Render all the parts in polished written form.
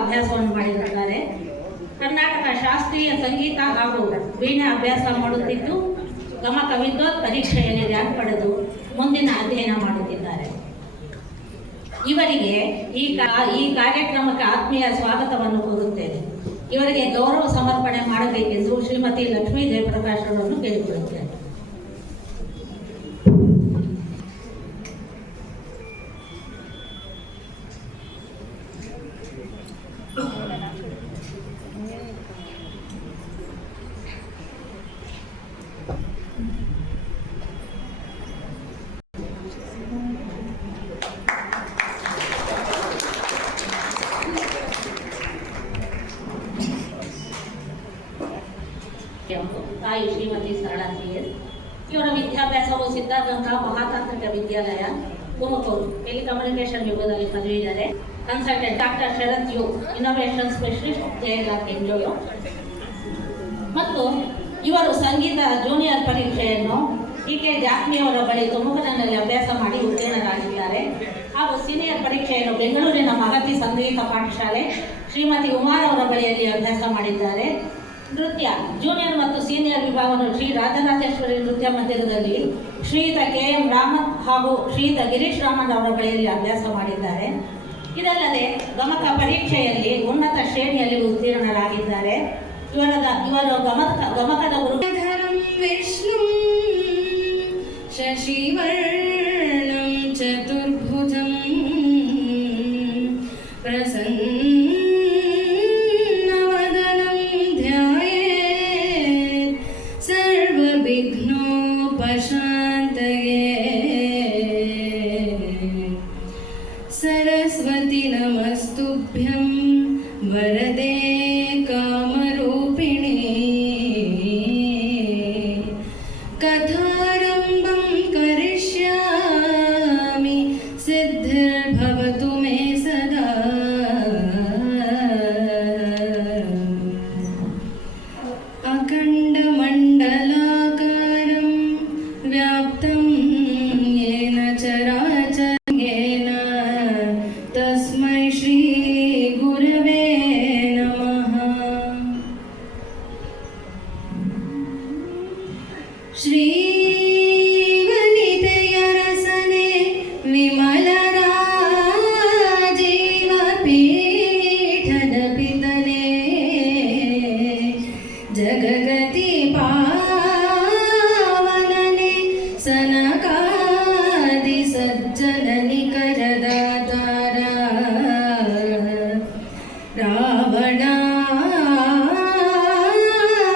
ಅಭ್ಯಾಸವನ್ನು ಮಾಡಿರುತ್ತಾರೆ. ಕರ್ನಾಟಕ ಶಾಸ್ತ್ರೀಯ ಸಂಗೀತ ಹಾಗೂ ವೀಣೆ ಅಭ್ಯಾಸ ಮಾಡುತ್ತಿದ್ದು ಗಮಕ ವಿದ್ವತ್ ಪರೀಕ್ಷೆಯಲ್ಲಿ ರ್ಯಾಂಕ್ ಪಡೆದು ಮುಂದಿನ ಅಧ್ಯಯನ ಮಾಡುತ್ತಿದ್ದಾರೆ. ಇವರಿಗೆ ಈ ಕಾರ್ಯಕ್ರಮಕ್ಕೆ ಆತ್ಮೀಯ ಸ್ವಾಗತವನ್ನು ಕೋರುತ್ತೇನೆ. ಇವರಿಗೆ ಗೌರವ ಸಮರ್ಪಣೆ ಮಾಡಬೇಕೆಂದು ಶ್ರೀಮತಿ ಲಕ್ಷ್ಮೀ ಜಯಪ್ರಕಾಶ್ ಅವರನ್ನು ಕೇಳಿಕೊಳ್ಳುತ್ತೇನೆ. ತಾಯಿ ಶ್ರೀಮತಿ ಸರಳಾ ಸಿ.ಎಸ್. ಇವರ ವಿದ್ಯಾಭ್ಯಾಸವು ಸಿದ್ಧಾಗಂಗಾ ಮಹಾತಾಂತ್ರಿಕ ವಿದ್ಯಾಲಯ ತುಮಕೂರು ಟೆಲಿಕಮ್ಯುನಿಕೇಶನ್ ವಿಭಾಗದಲ್ಲಿ ಪದವಿದ್ದಾರೆ. Consultant doctor Sharath U, innovation specialist, Jayalalitha Bengaluru. ಮತ್ತು ಇವರು ಸಂಗೀತ ಜೂನಿಯರ್ ಪರೀಕ್ಷೆಯನ್ನು ಟಿ.ಕೆ. ಜಾಕ್ನಿಯವರ ಬಳಿ ತುಮಕೂರಿನಲ್ಲಿ ಅಭ್ಯಾಸ ಮಾಡಿ ಉತ್ತೀರ್ಣರಾಗಿದ್ದಾರೆ. ಹಾಗೂ ಸೀನಿಯರ್ ಪರೀಕ್ಷೆಯನ್ನು ಬೆಂಗಳೂರಿನ ಮಹತಿ ಸಂಗೀತ ಪಾಠಶಾಲೆ ಶ್ರೀಮತಿ ಉಮಾರ್ ಅವರ ಬಳಿಯಲ್ಲಿ ಅಭ್ಯಾಸ ಮಾಡಿದ್ದಾರೆ. ನೃತ್ಯ ಜೂನಿಯರ್ ಮತ್ತು ಸೀನಿಯರ್ ವಿಭಾಗವನ್ನು ಶ್ರೀ ರಾಜರಾಜೇಶ್ವರಿ ನೃತ್ಯ ಮಂದಿರದಲ್ಲಿ ಶ್ರೀಯುತ ಕೆ.ಎಂ. ರಾಮನ್ ಹಾಗೂ ಶ್ರೀಯುತ ಗಿರೀಶ್ ರಾಮನ್ ಅವರ ಬಳಿಯಲ್ಲಿ ಅಭ್ಯಾಸ ಮಾಡಿದ್ದಾರೆ. ಇದಲ್ಲದೆ ಗಮಕ ಪರೀಕ್ಷೆಯಲ್ಲಿ ಉನ್ನತ ಶ್ರೇಣಿಯಲ್ಲಿ ಉತ್ತೀರ್ಣರಾಗಿದ್ದಾರೆ. ಇವರು ಗಮಕದ ಗುರುಧರಂ ವಿಷ್ಣು ಶಶಿವರ್ಣಂ ಚತುರ್ಭುಜಂ सरस्वती नमस्तुभ्यं वरदे कामरूपिणे कथारम्भं करिष्यामि सिद्धिर्भवतु मे सदा अखण्डमण्डलाकारं व्याप्तं येन चराचरेण तस्मै श्री गुरवे नमः। श्रीवनितयरसने विमलराजीवपीठद पितने जगगति पावनने सनकादि सज्जन निकरदातारा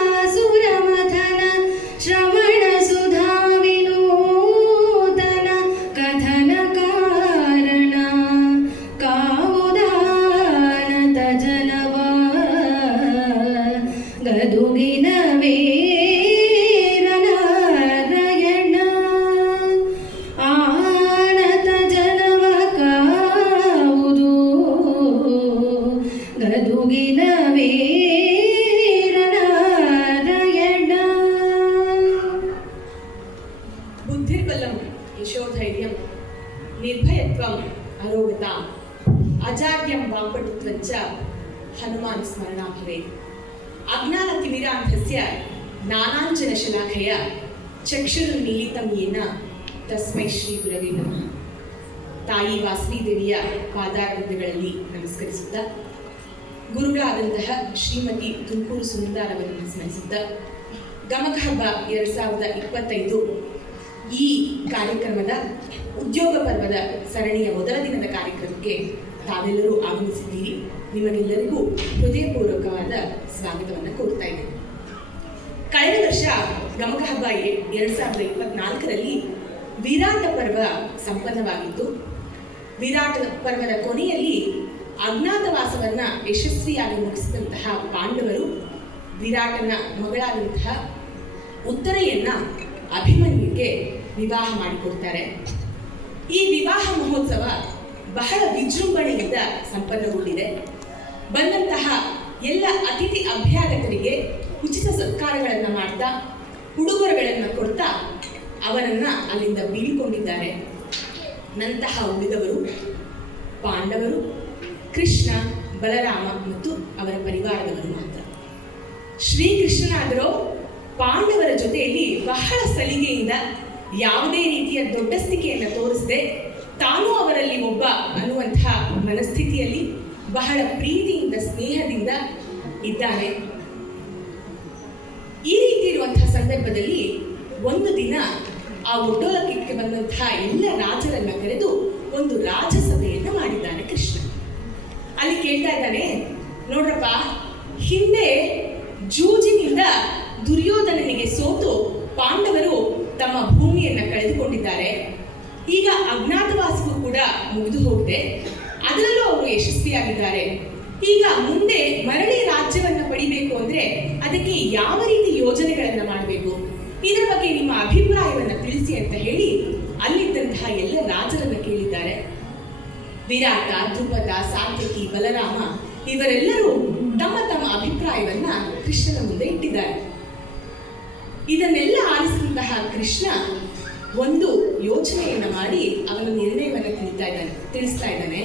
रावणासुरमथन श्रवण सुधा विनूतन कथन कारण काವುದಾನತ ಜನವ ಗದುಗಿನ ವೀರನಾರಾಯಣ ಆನತ ಜನವ ಕಾವುದು ಗದುಗಿನ ವೀರನಾರಾಯಣ. ಬುದ್ಧಿರ್ಬಲಂ ಯಶೋಧೈರ್ಯಂ ನಿರ್ಭಯತ್ವಂ ಅರೋಗತಾಂ ಅಜಾಡ್ಯಂ ವಾಕ್ಪಟುತ್ವಂಚ ಹನುಮಾನ್ ಸ್ಮರಣಾ ಭವೇತ್. ಅಜ್ಞಾನತಿಮಿರಾಂಧಸ್ಯ ಜ್ಞಾನಾಂಜನಶಲಾಖಯ ಚಕ್ಷುರುನ್ಮೀಲಿತಂ ಯೇನ ತಸ್ಮೈ ಶ್ರೀ ಗುರವೇ ನಮಃ. ತಾಯಿ ವಾಸವಿದೇವಿಯ ಪಾದಾರವಿಂದಗಳಲ್ಲಿ ನಮಸ್ಕರಿಸುತ್ತಾ, ಗುರುಗಳಾದಂತಹ ಶ್ರೀಮತಿ ತುಮಕೂರು ಸುನಂದಾರವರನ್ನು ಸ್ಮರಿಸುತ್ತಾ, ಗಮಕ ಹಬ್ಬ 2025 ಈ ಕಾರ್ಯಕ್ರಮದ ಉದ್ಯೋಗ ಪರ್ವದ ಸರಣಿಯ ಮೊದಲ ದಿನದ ಕಾರ್ಯಕ್ರಮಕ್ಕೆ ತಾವೆಲ್ಲರೂ ಆಗಮಿಸಿದ್ದೀರಿ. ನಿಮಗೆಲ್ಲರಿಗೂ ಹೃದಯಪೂರ್ವಕವಾದ ಸ್ವಾಗತವನ್ನು ಕೋರ್ತಾ ಇದ್ದೇನೆ. ಕಳೆದ ವರ್ಷ ಗಮಕ ಹಬ್ಬ 2024ರಲ್ಲಿ ವಿರಾಟ ಪರ್ವ ಸಂಪನ್ನವಾಗಿತ್ತು. ವಿರಾಟ ಪರ್ವದ ಕೊನೆಯಲ್ಲಿ ಅಜ್ಞಾತವಾಸವನ್ನ ಯಶಸ್ವಿಯಾಗಿ ಮುಗಿಸಿದಂತಹ ಪಾಂಡವರು ವಿರಾಟನ ಮಗಳಾದಂತಹ ಉತ್ತರೆಯನ್ನ ಅಭಿಮನ್ಯುಗೆ ವಿವಾಹ ಮಾಡಿಕೊಡ್ತಾರೆ. ಈ ವಿವಾಹ ಮಹೋತ್ಸವ ಬಹಳ ವಿಜೃಂಭಣೆಯಿಂದ ಸಂಪನ್ನಗೊಂಡಿದೆ. ಬಂದಂತಹ ಎಲ್ಲ ಅತಿಥಿ ಅಭ್ಯಾಗತರಿಗೆ ಉಚಿತ ಸತ್ಕಾರಗಳನ್ನು ಮಾಡ್ತಾ, ಉಡುಗೊರೆಗಳನ್ನು ಕೊಡ್ತಾ ಅವರನ್ನ ಅಲ್ಲಿಂದ ಬೀಳ್ಕೊಂಡಿದ್ದಾರೆ. ನಂತಹ ಉಳಿದವರು ಪಾಂಡವರು, ಕೃಷ್ಣ, ಬಲರಾಮ ಮತ್ತು ಅವರ ಪರಿವಾರದವರು ಮಾತ್ರ. ಶ್ರೀಕೃಷ್ಣನಾದರೂ ಪಾಂಡವರ ಜೊತೆಯಲ್ಲಿ ಬಹಳ ಸಲಿಗೆಯಿಂದ, ಯಾವುದೇ ರೀತಿಯ ದೊಡ್ಡಸ್ತಿಕೆಯನ್ನು ತೋರಿಸದೆ, ತಾನು ಅವರಲ್ಲಿ ಒಬ್ಬ ಅನ್ನುವಂಥ ಮನಸ್ಥಿತಿಯಲ್ಲಿ ಬಹಳ ಪ್ರೀತಿಯಿಂದ ಸ್ನೇಹದಿಂದ ಇದ್ದಾನೆ. ಈ ರೀತಿ ಇರುವಂತಹ ಸಂದರ್ಭದಲ್ಲಿ ಒಂದು ದಿನ ಆ ಒಡ್ಡೋಲಕ್ಕೆ ಬಂದಂತಹ ಎಲ್ಲ ರಾಜರನ್ನ ಕರೆದು ಒಂದು ರಾಜಸಭೆಯನ್ನು ಮಾಡಿದ್ದಾನೆ ಕೃಷ್ಣ. ಅಲ್ಲಿ ಕೇಳ್ತಾ ಇದ್ದಾನೆ, ನೋಡ್ರಪ್ಪ, ಹಿಂದೆ ಜೂಜಿನಿಂದ ದುರ್ಯೋಧನನಿಗೆ ಸೋತು ಪಾಂಡವರು ತಮ್ಮ ಭೂಮಿಯನ್ನ ಕಳೆದುಕೊಂಡಿದ್ದಾರೆ. ಈಗ ಅಜ್ಞಾತವಾಸವೂ ಕೂಡ ಮುಗಿದು ಹೋಗಿದೆ, ಅದರಲ್ಲೂ ಅವರು ಯಶಸ್ವಿಯಾಗಿದ್ದಾರೆ. ಈಗ ಮುಂದೆ ಮರಳಿ ರಾಜ್ಯವನ್ನ ಪಡಿಬೇಕು ಅಂದ್ರೆ ಅದಕ್ಕೆ ಯಾವ ರೀತಿ ಯೋಜನೆಗಳನ್ನ ಮಾಡಬೇಕು, ಇದರ ಬಗ್ಗೆ ನಿಮ್ಮ ಅಭಿಪ್ರಾಯವನ್ನ ತಿಳಿಸಿ ಅಂತ ಹೇಳಿ ಅಲ್ಲಿದ್ದಂತಹ ಎಲ್ಲ ರಾಜರನ್ನ ಕೇಳಿದ್ದಾರೆ. ವಿರಾಟ, ದ್ರುಪದ, ಸಾತ್ಯಕಿ, ಬಲರಾಮ ಇವರೆಲ್ಲರೂ ತಮ್ಮ ತಮ್ಮ ಅಭಿಪ್ರಾಯವನ್ನ ಕೃಷ್ಣನ ಮುಂದೆ ಇಟ್ಟಿದ್ದಾರೆ. ಇದನ್ನೆಲ್ಲ ಆಲಿಸಿದಂತಹ ಕೃಷ್ಣ ಒಂದು ಯೋಚನೆಯನ್ನ ಮಾಡಿ ಅವನ ನಿರ್ಣಯವನ್ನ ತಿಳಿಸ್ತಾ ಇದ್ದಾನೆ.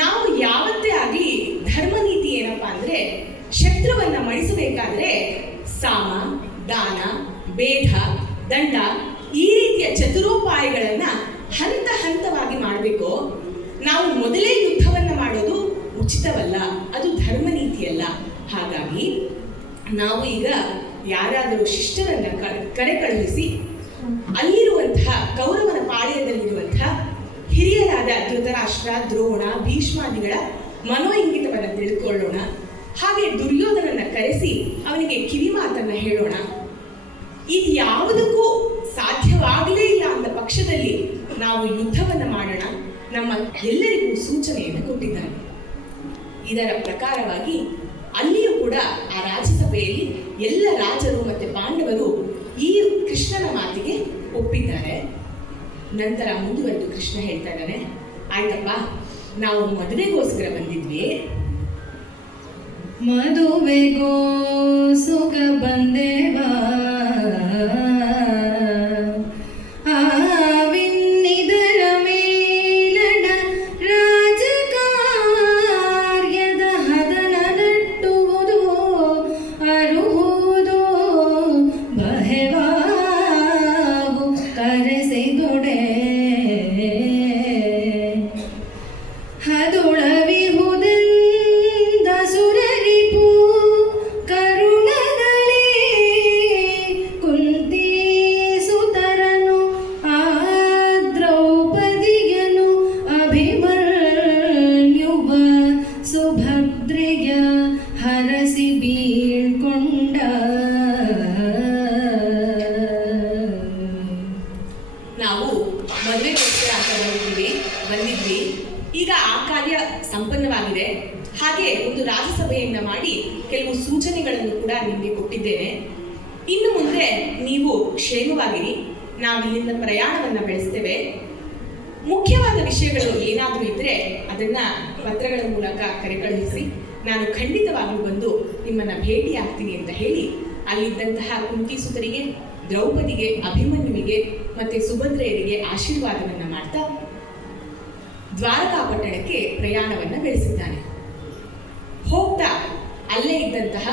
ನಾವು ಯಾವತ್ತೇ ಆಗಲಿ ಧರ್ಮ ನೀತಿ ಏನಪ್ಪಾ ಅಂದ್ರೆ, ಶತ್ರುವನ್ನ ಮಣಿಸಬೇಕಾದ್ರೆ ಸಾಮ, ದಾನ, ಭೇದ, ದಂಡ ಈ ರೀತಿಯ ಚತುರೋಪಾಯಗಳನ್ನ ಹಂತ ಹಂತವಾಗಿ ಮಾಡಬೇಕು. ನಾವು ಮೊದಲೇ ಯುದ್ಧವನ್ನ ಮಾಡೋದು ಉಚಿತವಲ್ಲ, ಅದು ಧರ್ಮ ನೀತಿಯಲ್ಲ. ಹಾಗಾಗಿ ನಾವು ಈಗ ಯಾರಾದರೂ ಶಿಷ್ಟರನ್ನ ಕರೆ ಕಳುಹಿಸಿ ಅಲ್ಲಿರುವಂತಹ ಕೌರವನ ಪಾಳ್ಯದಲ್ಲಿರುವಂತಹ ಹಿರಿಯರಾದ ಧೃತರಾಷ್ಟ್ರ, ದ್ರೋಣ, ಭೀಷ್ಮಾದಿಗಳ ಮನೋಇಂಗಿತವನ್ನು ತಿಳ್ಕೊಳ್ಳೋಣ. ಹಾಗೆ ದುರ್ಯೋಧನನ್ನ ಕರೆಸಿ ಅವನಿಗೆ ಕಿವಿ ಮಾತನ್ನ ಹೇಳೋಣ. ಇದು ಯಾವುದಕ್ಕೂ ಸಾಧ್ಯವಾಗಲೇ ಇಲ್ಲ ಅಂದ ಪಕ್ಷದಲ್ಲಿ ನಾವು ಯುದ್ಧವನ್ನ ಮಾಡೋಣ. ನಮ್ಮ ಎಲ್ಲರಿಗೂ ಸೂಚನೆಯನ್ನು ಕೊಟ್ಟಿದ್ದಾನೆ. ಇದರ ಪ್ರಕಾರವಾಗಿ ಅಲ್ಲಿಯೂ ಕೂಡ ಆ ರಾಜ್ಯಸಭೆಯಲ್ಲಿ ಎಲ್ಲ ರಾಜರು ಮತ್ತೆ ಪಾಂಡವರು ಈ ಕೃಷ್ಣನ ಮಾತಿಗೆ ಒಪ್ಪಿದ್ದಾರೆ. ನಂತರ ಮುಂದುವರೆದು ಕೃಷ್ಣ ಹೇಳ್ತಾ ಇದ್ದಾನೆ, ಆಯ್ತಪ್ಪ, ನಾವು ಮದುವೆಗೋಸ್ಕರ ಬಂದಿದ್ವಿ. ಮದುವೆಗೋ ಸುಖ ಬಂದೇವಾ, ಆವಿನ್ನಿದರ ಮೇಲಣ ರಾಜಕಾರ್ಯದ ಹದನ ನಟ್ಟುವುದು ಅರುಹುವುದು ಬಹೆವಾಗು ಕರೆಸಿದೊಡೆ ಹದುಳವಿಹುದೆಂದ ಸುರರಿಪು ಕರುಣದಲ್ಲಿ ಕುಂತಿ ಸುತರನು ಆ ದ್ರೌಪದಿಯನು ಅಭಿಮನ್ಯುವ ಸುಭದ್ರೆಯ ಹರಸಿ ಬೀಳ್ಕೊಂಡ. ನಾವು ಮದುವೆಗೋಸ್ಕರ ಅಂತ ಬಂದಿದ್ವಿ. ಈಗ ಆ ಕಾರ್ಯ ಸಂಪನ್ನವಾಗಿದೆ. ಹಾಗೆ ಒಂದು ರಾಜಸಭೆಯನ್ನ ಮಾಡಿ ಕೆಲವು ಸೂಚನೆಗಳನ್ನು ಕೂಡ ನಿಮಗೆ ಕೊಟ್ಟಿದ್ದೇನೆ. ಇನ್ನು ಮುಂದೆ ನೀವು ಕ್ಷೇಮವಾಗಿರಿ, ನಾವು ಇಲ್ಲಿಂದ ಪ್ರಯಾಣವನ್ನ ಬೆಳೆಸ್ತೇವೆ. ಮುಖ್ಯವಾದ ವಿಷಯಗಳು ಏನಾದರೂ ಇದ್ರೆ ಅದನ್ನ ಪತ್ರಗಳ ಮೂಲಕ ಕರೆ ಕಳುಹಿಸಿ, ನಾನು ಖಂಡಿತವಾಗಿಯೂ ಬಂದು ನಿಮ್ಮನ್ನ ಭೇಟಿ ಆಗ್ತೀನಿ ಅಂತ ಹೇಳಿ ಅಲ್ಲಿದ್ದಂತಹ ಕುಂತಿಸುತರಿಗೆ, ದ್ರೌಪದಿಗೆ, ಅಭಿಮನ್ಯುವಿಗೆ ಮತ್ತೆ ಸುಭದ್ರೆಯರಿಗೆ ಆಶೀರ್ವಾದವನ್ನ ಮಾಡ್ತಾ ದ್ವಾರಕಾಪಟ್ಟಣಕ್ಕೆ ಪ್ರಯಾಣವನ್ನ ಬೆಳೆಸಿದ್ದಾನೆ. ಹೋಗ್ತಾ ಅಲ್ಲೇ ಇದ್ದಂತಹ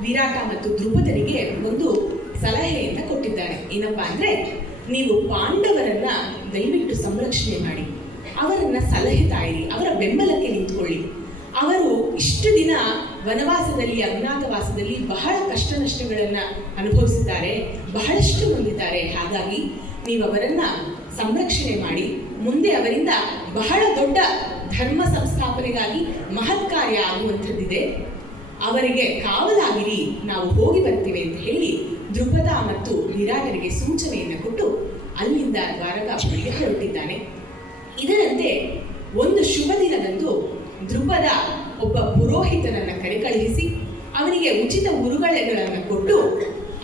ವಿರಾಟ ಮತ್ತು ದ್ರುಪದರಿಗೆ ಒಂದು ಸಲಹೆಯನ್ನ ಕೊಟ್ಟಿದ್ದಾನೆ. ಏನಪ್ಪಾ ಅಂದ್ರೆ, ನೀವು ಪಾಂಡವರನ್ನ ದಯವಿಟ್ಟು ಸಂರಕ್ಷಣೆ ಮಾಡಿ, ಅವರನ್ನ ಸಲಹೆ ತಾಯಿರಿ, ಅವರ ಬೆಂಬಲಕ್ಕೆ ನಿಂತ್ಕೊಳ್ಳಿ. ಅವರು ಇಷ್ಟು ದಿನ ವನವಾಸದಲ್ಲಿ, ಅಜ್ಞಾತವಾಸದಲ್ಲಿ ಬಹಳ ಕಷ್ಟ ನಷ್ಟಗಳನ್ನ ಅನುಭವಿಸಿದ್ದಾರೆ, ಬಹಳಷ್ಟು ನೊಂದಿದ್ದಾರೆ. ಹಾಗಾಗಿ ನೀವು ಅವರನ್ನ ಸಂರಕ್ಷಣೆ ಮಾಡಿ, ಮುಂದೆ ಅವರಿಂದ ಬಹಳ ದೊಡ್ಡ ಧರ್ಮ ಸಂಸ್ಥಾಪನೆಗಾಗಿ ಮಹತ್ ಕಾರ್ಯ ಆಗುವಂಥದ್ದಿದೆ, ಅವರಿಗೆ ಕಾವಲಾಗಿರಿ, ನಾವು ಹೋಗಿ ಬರ್ತೀವಿ ಅಂತ ಹೇಳಿ ದ್ರುಪದ ಮತ್ತು ವಿರಾಟರಿಗೆ ಸೂಚನೆಯನ್ನು ಕೊಟ್ಟು ಅಲ್ಲಿಂದ ದ್ವಾರಕಾಪುರಿಗೆ ಹೊರಟಿದ್ದಾನೆ. ಇದರಂತೆ ಒಂದು ಶುಭ ದಿನದಂದು ದ್ರುಪದ ಒಬ್ಬ ಪುರೋಹಿತನನ್ನ ಕರೆ ಕಳುಹಿಸಿ ಅವನಿಗೆ ಉಚಿತ ಉರುಗಳೆಗಳನ್ನು ಕೊಟ್ಟು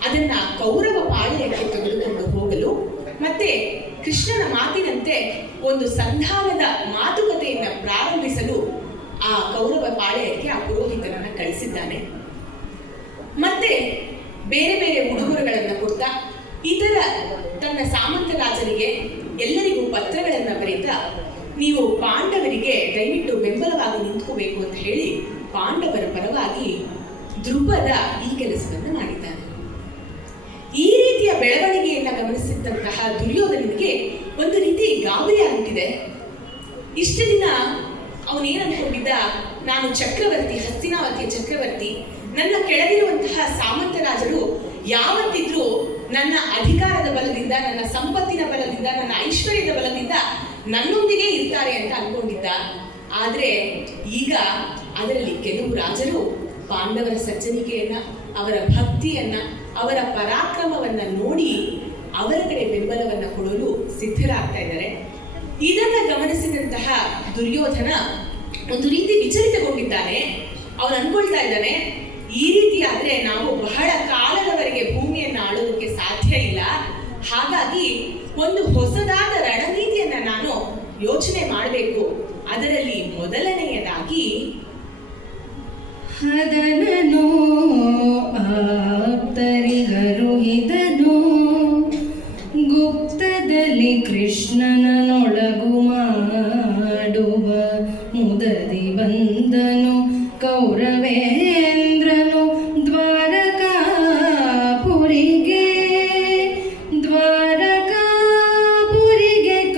ಅದನ್ನ ಕೌರವ ಪಾಳ್ಯಕ್ಕೆ ತೆಗೆದುಕೊಂಡು ಹೋಗಲು ಮತ್ತೆ ಕೃಷ್ಣನ ಮಾತಿನಂತೆ ಒಂದು ಸಂಧಾನದ ಮಾತುಕತೆಯನ್ನ ಪ್ರಾರಂಭಿಸಲು ಆ ಕೌರವ ಪಾಳ್ಯಕ್ಕೆ ಆ ಪುರೋಹಿತನನ್ನ ಕಳಿಸಿದ್ದಾನೆ. ಮತ್ತೆ ಬೇರೆ ಬೇರೆ ಉಡುಗೊರೆಗಳನ್ನು ಕೊಡ್ತಾ ಇತರ ತನ್ನ ಸಾಮಂತ ರಾಜರಿಗೆ ಎಲ್ಲರಿಗೂ ಪತ್ರಗಳನ್ನು ಬರೀತಾ, ನೀವು ಪಾಂಡವರಿಗೆ ದಯವಿಟ್ಟು ಬೆಂಬಲವಾಗಿ ನಿಂತ್ಕೋಬೇಕು ಅಂತ ಹೇಳಿ ಪಾಂಡವರ ಪರವಾಗಿ ಧ್ರುಪದ ಈ ಕೆಲಸವನ್ನು ಮಾಡಿದ್ದಾನೆ. ಈ ರೀತಿಯ ಬೆಳವಣಿಗೆಯನ್ನ ಗಮನಿಸಿದಂತಹ ದುರ್ಯೋಧನನಿಗೆ ಒಂದು ರೀತಿ ಗಾಬರಿ ಆಗಿಬಿಟ್ಟಿದೆ. ಇಷ್ಟು ದಿನ ಅವನೇನು ಅನ್ಕೊಂಡಿದ್ದ, ನಾನು ಚಕ್ರವರ್ತಿ, ಹಸ್ತಿನಾವತಿಯ ಚಕ್ರವರ್ತಿ, ನನ್ನ ಕೆಳಗಿರುವಂತಹ ಸಾಮಂತ ರಾಜರು ಯಾವತ್ತಿದ್ರೂ ನನ್ನ ಅಧಿಕಾರದ ಬಲದಿಂದ, ನನ್ನ ಸಂಪತ್ತಿನ ಬಲದಿಂದ, ನನ್ನ ಐಶ್ವರ್ಯದ ಬಲದಿಂದ ನನ್ನೊಂದಿಗೆ ಇರ್ತಾರೆ ಅಂತ ಅನ್ಕೊಂಡಿದ್ದ. ಆದ್ರೆ ಈಗ ಅದರಲ್ಲಿ ಕೆಲವು ರಾಜರು ಪಾಂಡವರ ಸಜ್ಜನಿಕೆಯನ್ನ, ಅವರ ಭಕ್ತಿಯನ್ನ, ಅವರ ಪರಾಕ್ರಮವನ್ನ ನೋಡಿ ಅವರ ಕಡೆ ಬೆಂಬಲವನ್ನ ಕೊಡಲು ಸಿದ್ಧರಾಗ್ತಾ ಇದ್ದಾರೆ. ಇದನ್ನ ಗಮನಿಸಿದಂತಹ ದುರ್ಯೋಧನ ಒಂದು ರೀತಿ ವಿಚಲಿತಗೊಂಡಿದ್ದಾನೆ. ಅವನು ಅನ್ಕೊಳ್ತಾ ಇದ್ದಾನೆ, ಈ ರೀತಿ ಆದ್ರೆ ನಾವು ಬಹಳ ಕಾಲದವರೆಗೆ ಭೂಮಿಯನ್ನ ಆಳೋದಕ್ಕೆ ಸಾಧ್ಯ ಇಲ್ಲ. ಹಾಗಾಗಿ ಒಂದು ಹೊಸದಾದ ರಣನೀತಿಯನ್ನ ನಾನು ಯೋಚನೆ ಮಾಡಬೇಕು. ಅದರಲ್ಲಿ ಮೊದಲನೆಯದಾಗಿ ಹದನನು ಆಪ್ತರಿಗರುಹಿದನು ಗುಪ್ತದಲ್ಲಿ ಕೃಷ್ಣನನೊಳಗು ಮಾಡುವ ಮುದದಿ ಬಂದನು ಕೌರವೇಂದ್ರನು ದ್ವಾರಕಾಪುರಿಗೆ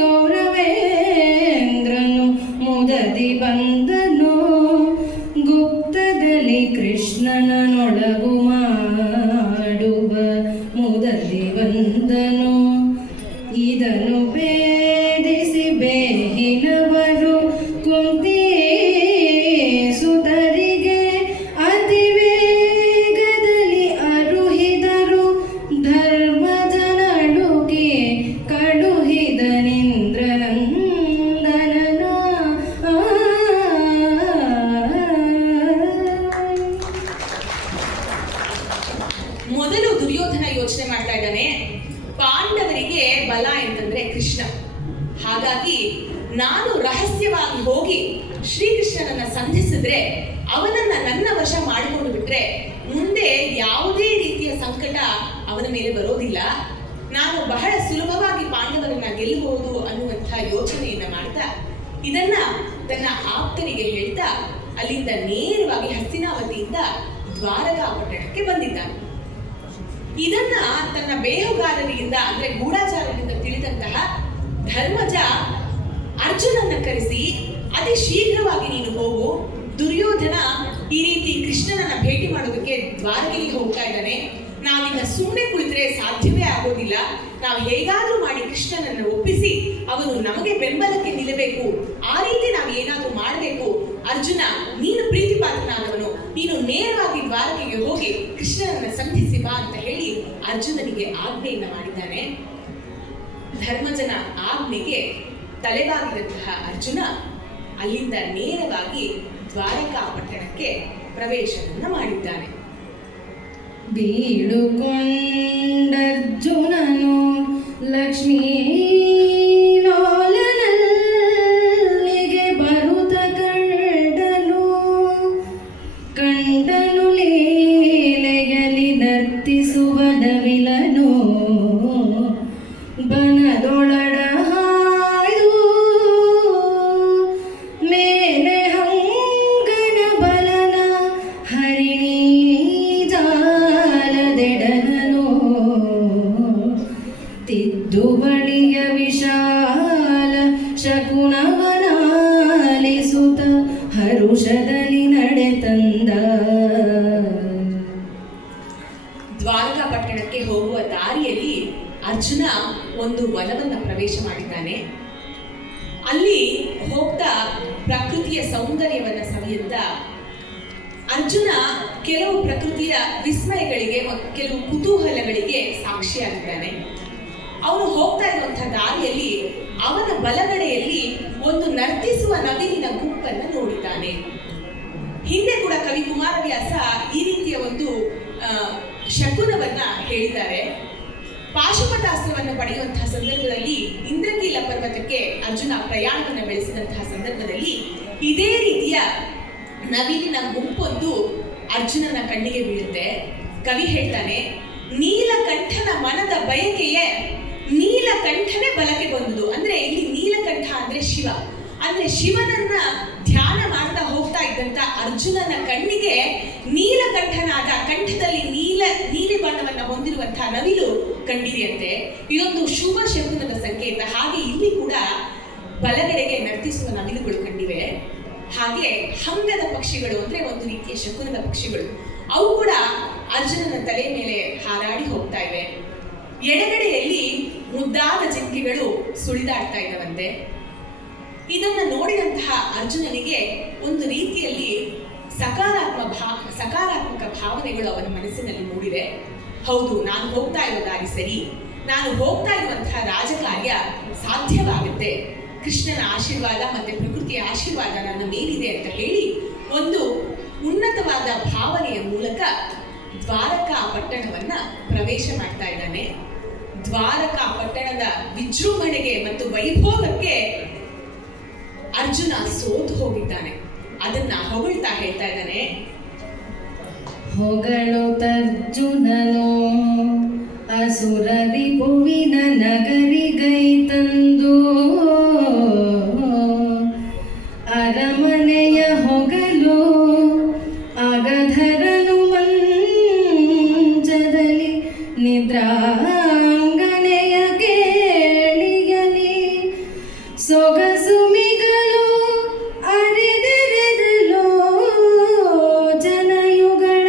ಕೌರವೇಂದ್ರನು ಮುದದಿ ಬಂದನು ಗುಪ್ತದಲ್ಲಿ ಕೃಷ್ಣನನೊಳಗು ಮಾಡುವ ಮುದದಿ ಬಂದನು. ಇದನ್ನು ಭೇದಿಸಿ ಬೇಹಿನವರು ಕುಂತಿ ಸುತರಿಗೆ ಅತಿ ವೇಗದಲ್ಲಿ ಅರುಹಿದರು. ಧರ್ಮಜನಡುಗೆ ಕಳುಹಿದನಿಂದ್ರನಂದನನ. ಮೊದಲು ದುರ್ಯೋಧನ ಯೋಚನೆ ಮಾಡ್ತಾ ಇದ್ದಾನೆ, ಪಾಂಡವರಿಗೆ ಬಲ ಅಂತಂದ್ರೆ ಕೃಷ್ಣ. ಹಾಗಾಗಿ ನಾನು ರಹಸ್ಯವಾಗಿ ಹೋಗಿ ಶ್ರೀಕೃಷ್ಣನನ್ನ ಸಂಧಿಸಿದ್ರೆ, ಅವನನ್ನ ನನ್ನ ವಶ ಮಾಡಿಕೊಂಡು ಬಿಟ್ರೆ ಮುಂದೆ ಯಾವುದೇ ರೀತಿಯ ಸಂಕಟ ಅವನ ಮೇಲೆ ಬರೋದಿಲ್ಲ. ನಾನು ಬಹಳ ಸುಲಭವಾಗಿ ಪಾಂಡವರನ್ನ ಗೆಲ್ಲಬಹುದು ಅನ್ನುವಂತಹ ಯೋಚನೆಯನ್ನ ಮಾಡ್ತಾ ಇದನ್ನ ತನ್ನ ಆಪ್ತರಿಗೆ ಹೇಳ್ತಾ ಅಲ್ಲಿಂದ ನೇರವಾಗಿ ಹಸ್ತಿನಾವತಿಯಿಂದ ದ್ವಾರಕಾ ಪಟ್ಟಣಕ್ಕೆ ಬಂದಿದ್ದಾನೆ. ಇದನ್ನ ತನ್ನ ಬೇಹುಗಾರರಿಂದ ಅಂದ್ರೆ ಗೂಢಾಚಾರರಿಂದ ತಿಳಿದಂತಹ ಧರ್ಮಜ ಅರ್ಜುನನ್ನ ಕರೆಸಿ ಅತಿ ಶೀಘ್ರವಾಗಿ ನೀನು ಹೋಗು, ದುರ್ಯೋಧನ ಈ ರೀತಿ ಕೃಷ್ಣನನ್ನ ಭೇಟಿ ಮಾಡೋದಕ್ಕೆ ದ್ವಾರಕೆಗೆ ಹೋಗ್ತಾ ಇದ್ದಾನೆ, ನಾವಿನ್ನ ಸುಮ್ಮನೆ ಕುಳಿತರೆ ಸಾಧ್ಯವೇ ಆಗೋದಿಲ್ಲ, ನಾವು ಹೇಗಾದ್ರೂ ಮಾಡಿ ಕೃಷ್ಣನನ್ನ ಒಪ್ಪಿಸಿ ಅವನು ನಮಗೆ ಬೆಂಬಲಕ್ಕೆ ನಿಲ್ಲಬೇಕು, ಆ ರೀತಿ ನಾವು ಏನಾದ್ರೂ ಮಾಡಬೇಕು. ಅರ್ಜುನ, ನೀನು ಪ್ರೀತಿ ಪಾತ್ರನಾದವನು, ನೀನು ನೇರವಾಗಿ ದ್ವಾರಕೆಗೆ ಹೋಗಿ ಕೃಷ್ಣನನ್ನ ಸಂಧಿಸಿ ಬಾ ಅಂತ ಹೇಳಿ ಅರ್ಜುನನಿಗೆ ಆಜ್ಞೆಯನ್ನ ಮಾಡಿದ್ದಾನೆ. ಧರ್ಮಜನ ಆಜ್ಞೆಗೆ ತಲೆಬಾಗಿದಂತಹ ಅರ್ಜುನ ಅಲ್ಲಿಂದ ನೇರವಾಗಿ ದ್ವಾರಕಾ ಪಟ್ಟಣಕ್ಕೆ ಪ್ರವೇಶವನ್ನ ಮಾಡಿದ್ದಾನೆ. ಬೀಳುಕೊಂಡರ್ಜುನನು ಲಕ್ಷ್ಮೀ ಲೋಲನಲ್ಲಿಗೆ ಬರುತ್ತ ಕಂಡನು ಲೀಲೆಗಲಿ ನರ್ತಿಸುವ ನವಿಲನು ಬನದೊಳಡ ಹಾಯ್ದು ಮೇಲೆ ಹಂಗನ ಬಲನ ಹರಿಣಿ ಜಾಲದೆಡನನು ತಿದ್ದುಬಳಿಯ ವಿಶಾಲ ಶಕುನವನಾಲಿಸುತ್ತ ಹರುಷದಲ್ಲಿ ನಡೆತಂದ. ದ್ವಾರಕಾ ಪಟ್ಟಣಕ್ಕೆ ಹೋಗುವ ದಾರಿಯಲ್ಲಿ ಅರ್ಜುನ ಒಂದು ವನವನ್ನ ಪ್ರವೇಶ ಮಾಡಿದ್ದಾನೆ. ಅಲ್ಲಿ ಹೋಗ್ತಾ ಪ್ರಕೃತಿಯ ಸೌಂದರ್ಯವನ್ನ ಸವಿಯುತ್ತಾ ಅರ್ಜುನ ಕೆಲವು ಪ್ರಕೃತಿಯ ವಿಸ್ಮಯಗಳಿಗೆ ಮತ್ತು ಕೆಲವು ಕುತೂಹಲಗಳಿಗೆ ಸಾಕ್ಷಿಯಾಗಿದ್ದಾನೆ. ಅವನು ಹೋಗ್ತಾ ಇರುವಂತಹ ದಾರಿಯಲ್ಲಿ ಅವನ ಬಲಗಡೆಯಲ್ಲಿ ಒಂದು ನರ್ತಿಸುವ ನವಿಲಿನ ಗುಂಪನ್ನು ನೋಡಿದ್ದಾನೆ. ಹಿಂದೆ ಕೂಡ ಕವಿ ಕುಮಾರವ್ಯಾಸ ಈ ರೀತಿಯ ಒಂದು ಶಕುನವನ್ನ ಹೇಳಿದ್ದಾರೆ. ಪಾಶುಪತಾಸ್ತ್ರವನ್ನು ಪಡೆಯುವಂತಹ ಸಂದರ್ಭದಲ್ಲಿ ಇಂದ್ರಕೀಲ ಪರ್ವತಕ್ಕೆ ಅರ್ಜುನ ಪ್ರಯಾಣವನ್ನು ಬೆಳೆಸಿದಂತಹ ಸಂದರ್ಭದಲ್ಲಿ ಇದೇ ರೀತಿಯ ನವಿಲಿನ ಗುಂಪೊಂದು ಅರ್ಜುನನ ಕಣ್ಣಿಗೆ ಬೀಳುತ್ತೆ. ಕವಿ ಹೇಳ್ತಾನೆ, ನೀಲಕಂಠನ ಮನದ ಬಯಕೆಯೇ ನೀಲಕಂಠನೇ ಬಲಕ್ಕೆ ಬಂದುದು. ಅಂದ್ರೆ ಇಲ್ಲಿ ನೀಲಕಂಠ ಅಂದ್ರೆ ಶಿವ. ಅಂದ್ರೆ ಶಿವನನ್ನ ಧ್ಯಾನ ಮಾಡ್ತಾ ಹೋಗ್ತಾ ಇದ್ದಂತ ಅರ್ಜುನನ ಕಣ್ಣಿಗೆ ನೀಲಕಂಠನಾದ, ಕಂಠದಲ್ಲಿ ನೀಲಿ ಬಣ್ಣವನ್ನ ಹೊಂದಿರುವಂತಹ ನವಿಲು ಕಂಡಿದೆಯಂತೆ. ಇದೊಂದು ಶುಭ ಶಕುನದ ಸಂಕೇತ. ಹಾಗೆ ಇಲ್ಲಿ ಕೂಡ ಬಲಗಡೆಗೆ ನರ್ತಿಸುವ ನವಿಲುಗಳು ಕಂಡಿವೆ. ಹಾಗೆ ಹಂಗದ ಪಕ್ಷಿಗಳು ಅಂದ್ರೆ ಒಂದು ರೀತಿಯ ಶಕುನದ ಪಕ್ಷಿಗಳು, ಅವು ಕೂಡ ಅರ್ಜುನನ ತಲೆ ಮೇಲೆ ಹಾರಾಡಿ ಹೋಗ್ತಾ ಇವೆ. ಎಡಗಡೆಯಲ್ಲಿ ಮುದ್ದಾದ ಜಿಂಕೆಗಳು ಸುಳಿದಾಡ್ತಾ ಇದ್ದವಂತೆ. ಇದನ್ನ ನೋಡಿದಂತಹ ಅರ್ಜುನನಿಗೆ ಒಂದು ರೀತಿಯಲ್ಲಿ ಸಕಾರಾತ್ಮಕ ಭಾವನೆಗಳು ಅವನ ಮನಸ್ಸಿನಲ್ಲಿ ಮೂಡಿವೆ. ಹೌದು, ನಾನು ಹೋಗ್ತಾ ಇರೋ ದಾರಿ ಸರಿ, ನಾನು ಹೋಗ್ತಾ ಇರುವಂತಹ ರಾಜಕಾರ್ಯ ಸಾಧ್ಯವಾಗುತ್ತೆ, ಕೃಷ್ಣನ ಆಶೀರ್ವಾದ ಮತ್ತೆ ಪ್ರಕೃತಿಯ ಆಶೀರ್ವಾದ ನನ್ನ ಮೇಲಿದೆ ಅಂತ ಹೇಳಿ ಒಂದು ಉನ್ನತವಾದ ಭಾವನೆಯ ಮೂಲಕ ದ್ವಾರಕಾ ಪಟ್ಟಣವನ್ನ ಪ್ರವೇಶ ಮಾಡ್ತಾ ಇದ್ದಾನೆ. ದ್ವಾರಕಾ ಪಟ್ಟಣದ ವಿಜೃಂಭಣೆಗೆ ಮತ್ತು ವೈಭೋಗಕ್ಕೆ ಅರ್ಜುನ ಸೋತು ಹೋಗಿದ್ದಾನೆ. ಅದನ್ನ ಹೊಗಳ್ತಾ ಹೇಳ್ತಾ ಇದ್ದಾನೆ. ಹೊಗಳುತ್ತರ್ಜುನನು ಅಸುರ ರಿಪುವಿನ ನಗರಿಗೈತಂದು, ಅರಮನೆಯ ಹೊಗಲು ಅಗಧರನು ಮಂಚದಲ್ಲಿ ನಿದ್ರಾಂಗನೆಯ ಕೇಳಿಯಲಿ, ಸೊಗಸು ಮಿಗಲು ಅರೆದೆರೆದಲು ಜನಯುಗಳ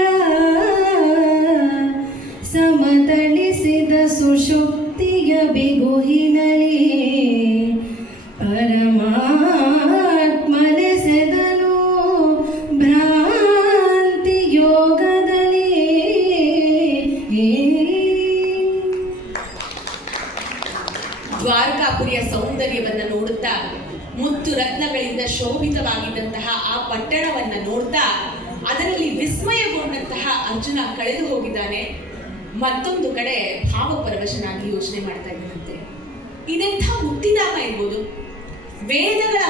ಸಮತಳಿಸಿದ ಸುಷುಪ್ತಿಯ ಬಿಗುಹಿನಲಿ ಪರಮಾತ್ಮನೆಸೆದನು ಭ್ರಾಂತಿ ಯೋಗದಲ್ಲಿ. ದ್ವಾರಕಾಪುರಿಯ ಸೌಂದರ್ಯವನ್ನ ನೋಡುತ್ತಾ, ಮುತ್ತು ರತ್ನಗಳಿಂದ ಶೋಭಿತವಾಗಿದ್ದಂತಹ ಆ ಪಟ್ಟಣವನ್ನ ನೋಡ್ತಾ ಅದರಲ್ಲಿ ವಿಸ್ಮಯಗೊಂಡಂತಹ ಅರ್ಜುನ ಕಳೆದು ಹೋಗಿದ್ದಾನೆ. ಮತ್ತೊಂದು ಕಡೆ ಭಾವಪರವಶನಾಗಿ ಯೋಚನೆ ಮಾಡ್ತಾ ಇದ್ದಾನಂತೆ. ಇದೆಂಥ ಮುಕ್ತಿಧಾಮ ಇರ್ಬೋದು? ವೇದಗಳ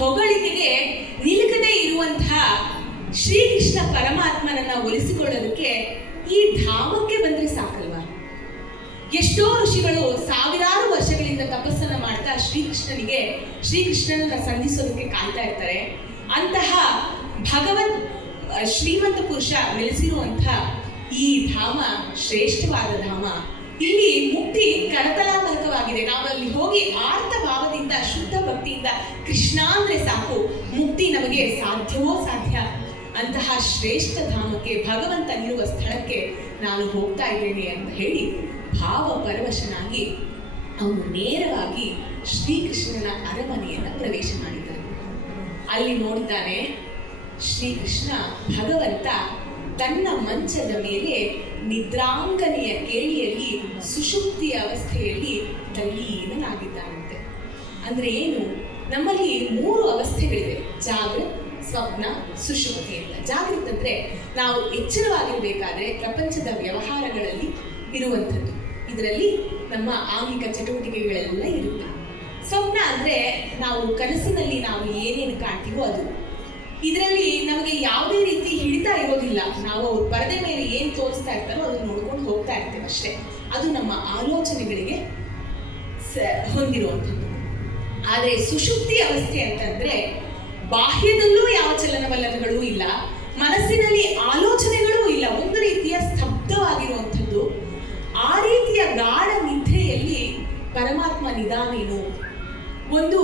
ಹೊಗಳಿಕೆಗೆ ನಿಲುಕದೇ ಇರುವಂತಹ ಶ್ರೀಕೃಷ್ಣ ಪರಮಾತ್ಮನನ್ನ ಒಲಿಸಿಕೊಳ್ಳೋದಕ್ಕೆ ಈ ಧಾಮಕ್ಕೆ ಬಂದ್ರೆ ಸಾಕಲ್ವಾ? ಎಷ್ಟೋ ಋಷಿಗಳು ಸಾವಿರಾರು ವರ್ಷಗಳಿಂದ ತಪಸ್ಸನ್ನ ಮಾಡ್ತಾ ಶ್ರೀಕೃಷ್ಣನನ್ನ ಸಂಧಿಸೋದಕ್ಕೆ ಕಾಯ್ತಾ ಇರ್ತಾರೆ. ಅಂತಹ ಶ್ರೀಮಂತ ಪುರುಷ ನೆಲೆಸಿರುವಂತಹ ಈ ಧಾಮ ಶ್ರೇಷ್ಠವಾದ ಧಾಮ. ಇಲ್ಲಿ ಮುಕ್ತಿ ಕರತಲಾಮಲಕವಾಗಿದೆ. ನಾವು ಅಲ್ಲಿ ಹೋಗಿ ಆರ್ತ ಭಾವದಿಂದ, ಶುದ್ಧ ಭಕ್ತಿಯಿಂದ ಕೃಷ್ಣ ಅಂದ್ರೆ ಸಾಕು, ಮುಕ್ತಿ ನಮಗೆ ಸಾಧ್ಯವೋ ಸಾಧ್ಯ. ಅಂತಹ ಶ್ರೇಷ್ಠ ಧಾಮಕ್ಕೆ, ಭಗವಂತನಿರುವ ಸ್ಥಳಕ್ಕೆ ನಾನು ಹೋಗ್ತಾ ಇದ್ದೇನೆ ಅಂತ ಹೇಳಿ ಭಾವ ಪರವಶನಾಗಿ ಅವನು ನೇರವಾಗಿ ಶ್ರೀಕೃಷ್ಣನ ಅರಮನೆಯನ್ನ ಪ್ರವೇಶ ಮಾಡಿದ್ದಾನೆ. ಅಲ್ಲಿ ನೋಡಿದ್ದಾನೆ ಶ್ರೀಕೃಷ್ಣ ಭಗವಂತ ತನ್ನ ಮಂಚದ ಮೇಲೆ ನಿದ್ರಾಂಗನೆಯ ಕೇಳಿಯಲ್ಲಿ ಸುಷುಪ್ತಿಯ ಅವಸ್ಥೆಯಲ್ಲಿ ತಲ್ಲೀನನಾಗಿದ್ದಾನಂತೆ. ಅಂದ್ರೆ ಏನು? ನಮ್ಮಲ್ಲಿ 3 ಅವಸ್ಥೆಗಳಿವೆ: ಜಾಗೃತ್, ಸ್ವಪ್ನ, ಸುಷುಪ್ತಿ ಅಂತ. ಜಾಗೃತ್ ಅಂದ್ರೆ ನಾವು ಎಚ್ಚರವಾಗಿರಬೇಕಾದ್ರೆ ಪ್ರಪಂಚದ ವ್ಯವಹಾರಗಳಲ್ಲಿ ಇರುವಂಥದ್ದು, ಇದರಲ್ಲಿ ನಮ್ಮ ಆಂಗಿಕ ಚಟುವಟಿಕೆಗಳೆಲ್ಲ ಇರುತ್ತೆ. ಸ್ವಪ್ನ ಅಂದ್ರೆ ನಾವು ಕನಸಿನಲ್ಲಿ ನಾವು ಏನೇನು ಕಾಣ್ತೀವೋ ಅದು. ಇದರಲ್ಲಿ ನಮಗೆ ಯಾವುದೇ ರೀತಿ ಹಿಡಿತ ಇರೋದಿಲ್ಲ. ನಾವು ಅವ್ರ ಪರದೆ ಮೇಲೆ ಏನು ತೋರಿಸ್ತಾ ಇರ್ತಾರೋ ಅದನ್ನ ನೋಡ್ಕೊಂಡು ಹೋಗ್ತಾ ಇರ್ತೇವೆ ಅಷ್ಟೇ. ಅದು ನಮ್ಮ ಆಲೋಚನೆಗಳಿಗೆ ಹೊಂದಿರುವಂಥದ್ದು. ಆದರೆ ಸುಷುಪ್ತಿ ಅವಸ್ಥೆ ಅಂತಂದ್ರೆ ಬಾಹ್ಯದಲ್ಲೂ ಯಾವ ಚಲನವಲನಗಳೂ ಇಲ್ಲ, ಮನಸ್ಸಿನಲ್ಲಿ ಆಲೋಚನೆಗಳೂ ಇಲ್ಲ, ಒಂದು ರೀತಿಯ ಸ್ತಬ್ಧವಾಗಿರುವಂಥದ್ದು. ಆ ರೀತಿಯ ಗಾಢ ನಿದ್ರೆಯಲ್ಲಿ ಪರಮಾತ್ಮ ನಿಧಾನೇನು ಒಂದು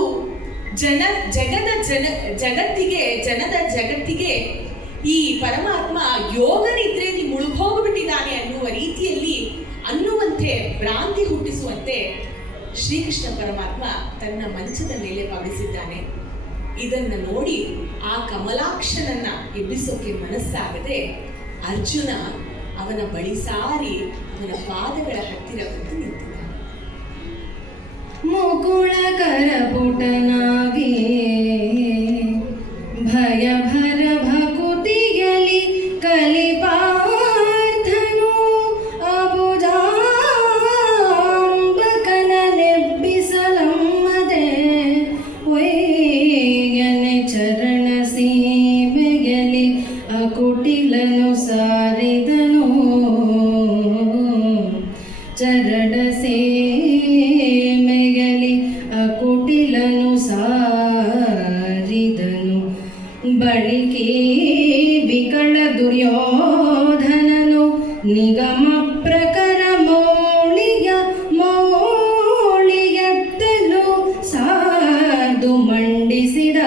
ಜನದ ಜಗತ್ತಿಗೆ ಈ ಪರಮಾತ್ಮ ಯೋಗ ನಿದ್ರೆಯಲ್ಲಿ ಮುಳುಗೋಗ್ಬಿಟ್ಟಿದ್ದಾನೆ ಅನ್ನುವಂತೆ ಭ್ರಾಂತಿ ಹುಟ್ಟಿಸುವಂತೆ ಶ್ರೀಕೃಷ್ಣ ಪರಮಾತ್ಮ ತನ್ನ ಮಂಚದ ಮೇಲೆ ಪಡಿಸಿದ್ದಾನೆ. ಇದನ್ನ ನೋಡಿ ಆ ಕಮಲಾಕ್ಷನನ್ನ ಎಬ್ಬಿಸೋಕೆ ಮನಸ್ಸಾಗದೆ ಅರ್ಜುನ ಅವನ ಬಳಿ ಸಾರಿ ಅವನ ಪಾದಗಳ ಹತ್ತಿರ ಬಂದು ನಿಂತಿದ್ದಾನೆ. ಮುಕುಳ ಕರಪುಟನಾಗಿ ಭಯ ಭರ ಭಕುತಿಯಲಿ ಕಲಿಪಾರ್ಥನು ಅಬುಜಾಂಬಕನ ನೆಬ್ಬಿಸಲಮ್ಮದೆ ಒಯ್ಯನೆ ಚರಣ ಸೀಮೆಯಲಿ ಅಕುಟಿಲನು ಸಾರಿದನು. ಚರಣ ಸೀಮೆಯಲಿ ಅಕುಟಿಲನು ಸಾರಿದನು. ದುರ್ಯೋಧನನು ನಿಗಮ ಪ್ರಕರ ಮೌಳಿಯತ್ತಲು ಸಾರ್ದು ಮಂಡಿಸಿದ.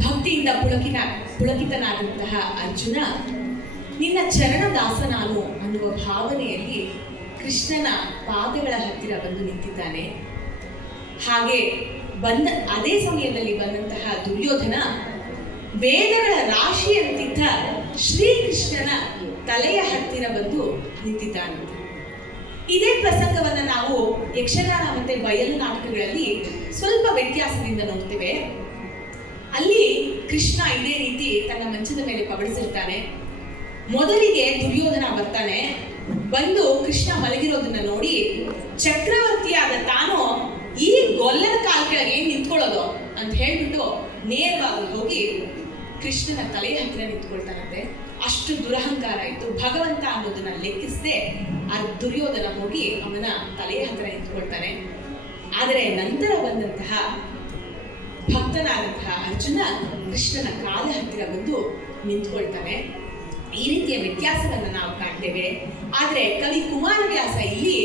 ಭಕ್ತಿಯಿಂದ ಪುಳಕಿತನಾದಂತಹ ಅರ್ಜುನ, ನಿನ್ನ ಚರಣದಾಸ ನಾನು ಅನ್ನುವ ಭಾವನೆಯಲ್ಲಿ ಕೃಷ್ಣನ ಪಾದಗಳ ಹತ್ತಿರ ಬಂದು ನಿಂತಿದ್ದಾನೆ. ಹಾಗೆ ಅದೇ ಸಮಯದಲ್ಲಿ ಬಂದಂತಹ ದುರ್ಯೋಧನ ವೇದಗಳ ರಾಶಿಯಂತಿದ್ದ ಶ್ರೀಕೃಷ್ಣನ ತಲೆಯ ಹತ್ತಿರ ಬಂದು ನಿಂತಿದ್ದಾನಂತೆ. ಇದೇ ಪ್ರಸಂಗವನ್ನು ನಾವು ಯಕ್ಷಗಾನ ಮತ್ತೆ ಬಯಲು ನಾಟಕಗಳಲ್ಲಿ ಸ್ವಲ್ಪ ವ್ಯತ್ಯಾಸದಿಂದ ನೋಡ್ತೇವೆ. ಅಲ್ಲಿ ಕೃಷ್ಣ ಇದೇ ರೀತಿ ತನ್ನ ಮಂಚದ ಮೇಲೆ ಪಬಡಿಸಿರ್ತಾನೆ. ಮೊದಲಿಗೆ ದುರ್ಯೋಧನ ಬರ್ತಾನೆ. ಬಂದು ಕೃಷ್ಣ ಮಲಗಿರೋದನ್ನ ನೋಡಿ ಚಕ್ರವರ್ತಿಯಾದ ತಾನು ಈ ಗೊಲ್ಲದ ಕಾಲ ಕೆಳಗೆ ಏನ್ ನಿಂತ್ಕೊಳ್ಳೋದು ಅಂತ ಹೇಳ್ಬಿಟ್ಟು ನೇರವಾಗಿ ಹೋಗಿ ಕೃಷ್ಣನ ತಲೆಯ ಹತ್ತಿರ ನಿಂತ್ಕೊಳ್ತಾನಂತೆ. ಅಷ್ಟು ದುರಹಂಕಾರ ಇತ್ತು. ಭಗವಂತ ಅನ್ನೋದನ್ನ ಲೆಕ್ಕಿಸದೆ ಆ ದುರ್ಯೋಧನ ಹೋಗಿ ಅವನ ತಲೆಯ ಹತ್ತಿರ ನಿಂತ್ಕೊಳ್ತಾನೆ. ಆದರೆ ನಂತರ ಬಂದಂತಹ ಭಕ್ತನಾದಂತಹ ಅರ್ಜುನ ಕೃಷ್ಣನ ಕಾಲ ಹತ್ತಿರ ಬಂದು ನಿಂತ್ಕೊಳ್ತಾನೆ. ಈ ರೀತಿಯ ವ್ಯತ್ಯಾಸವನ್ನು ನಾವು ಕಾಣ್ತೇವೆ. ಆದರೆ ಕವಿ ಕುಮಾರವ್ಯಾಸ ಇಲ್ಲಿ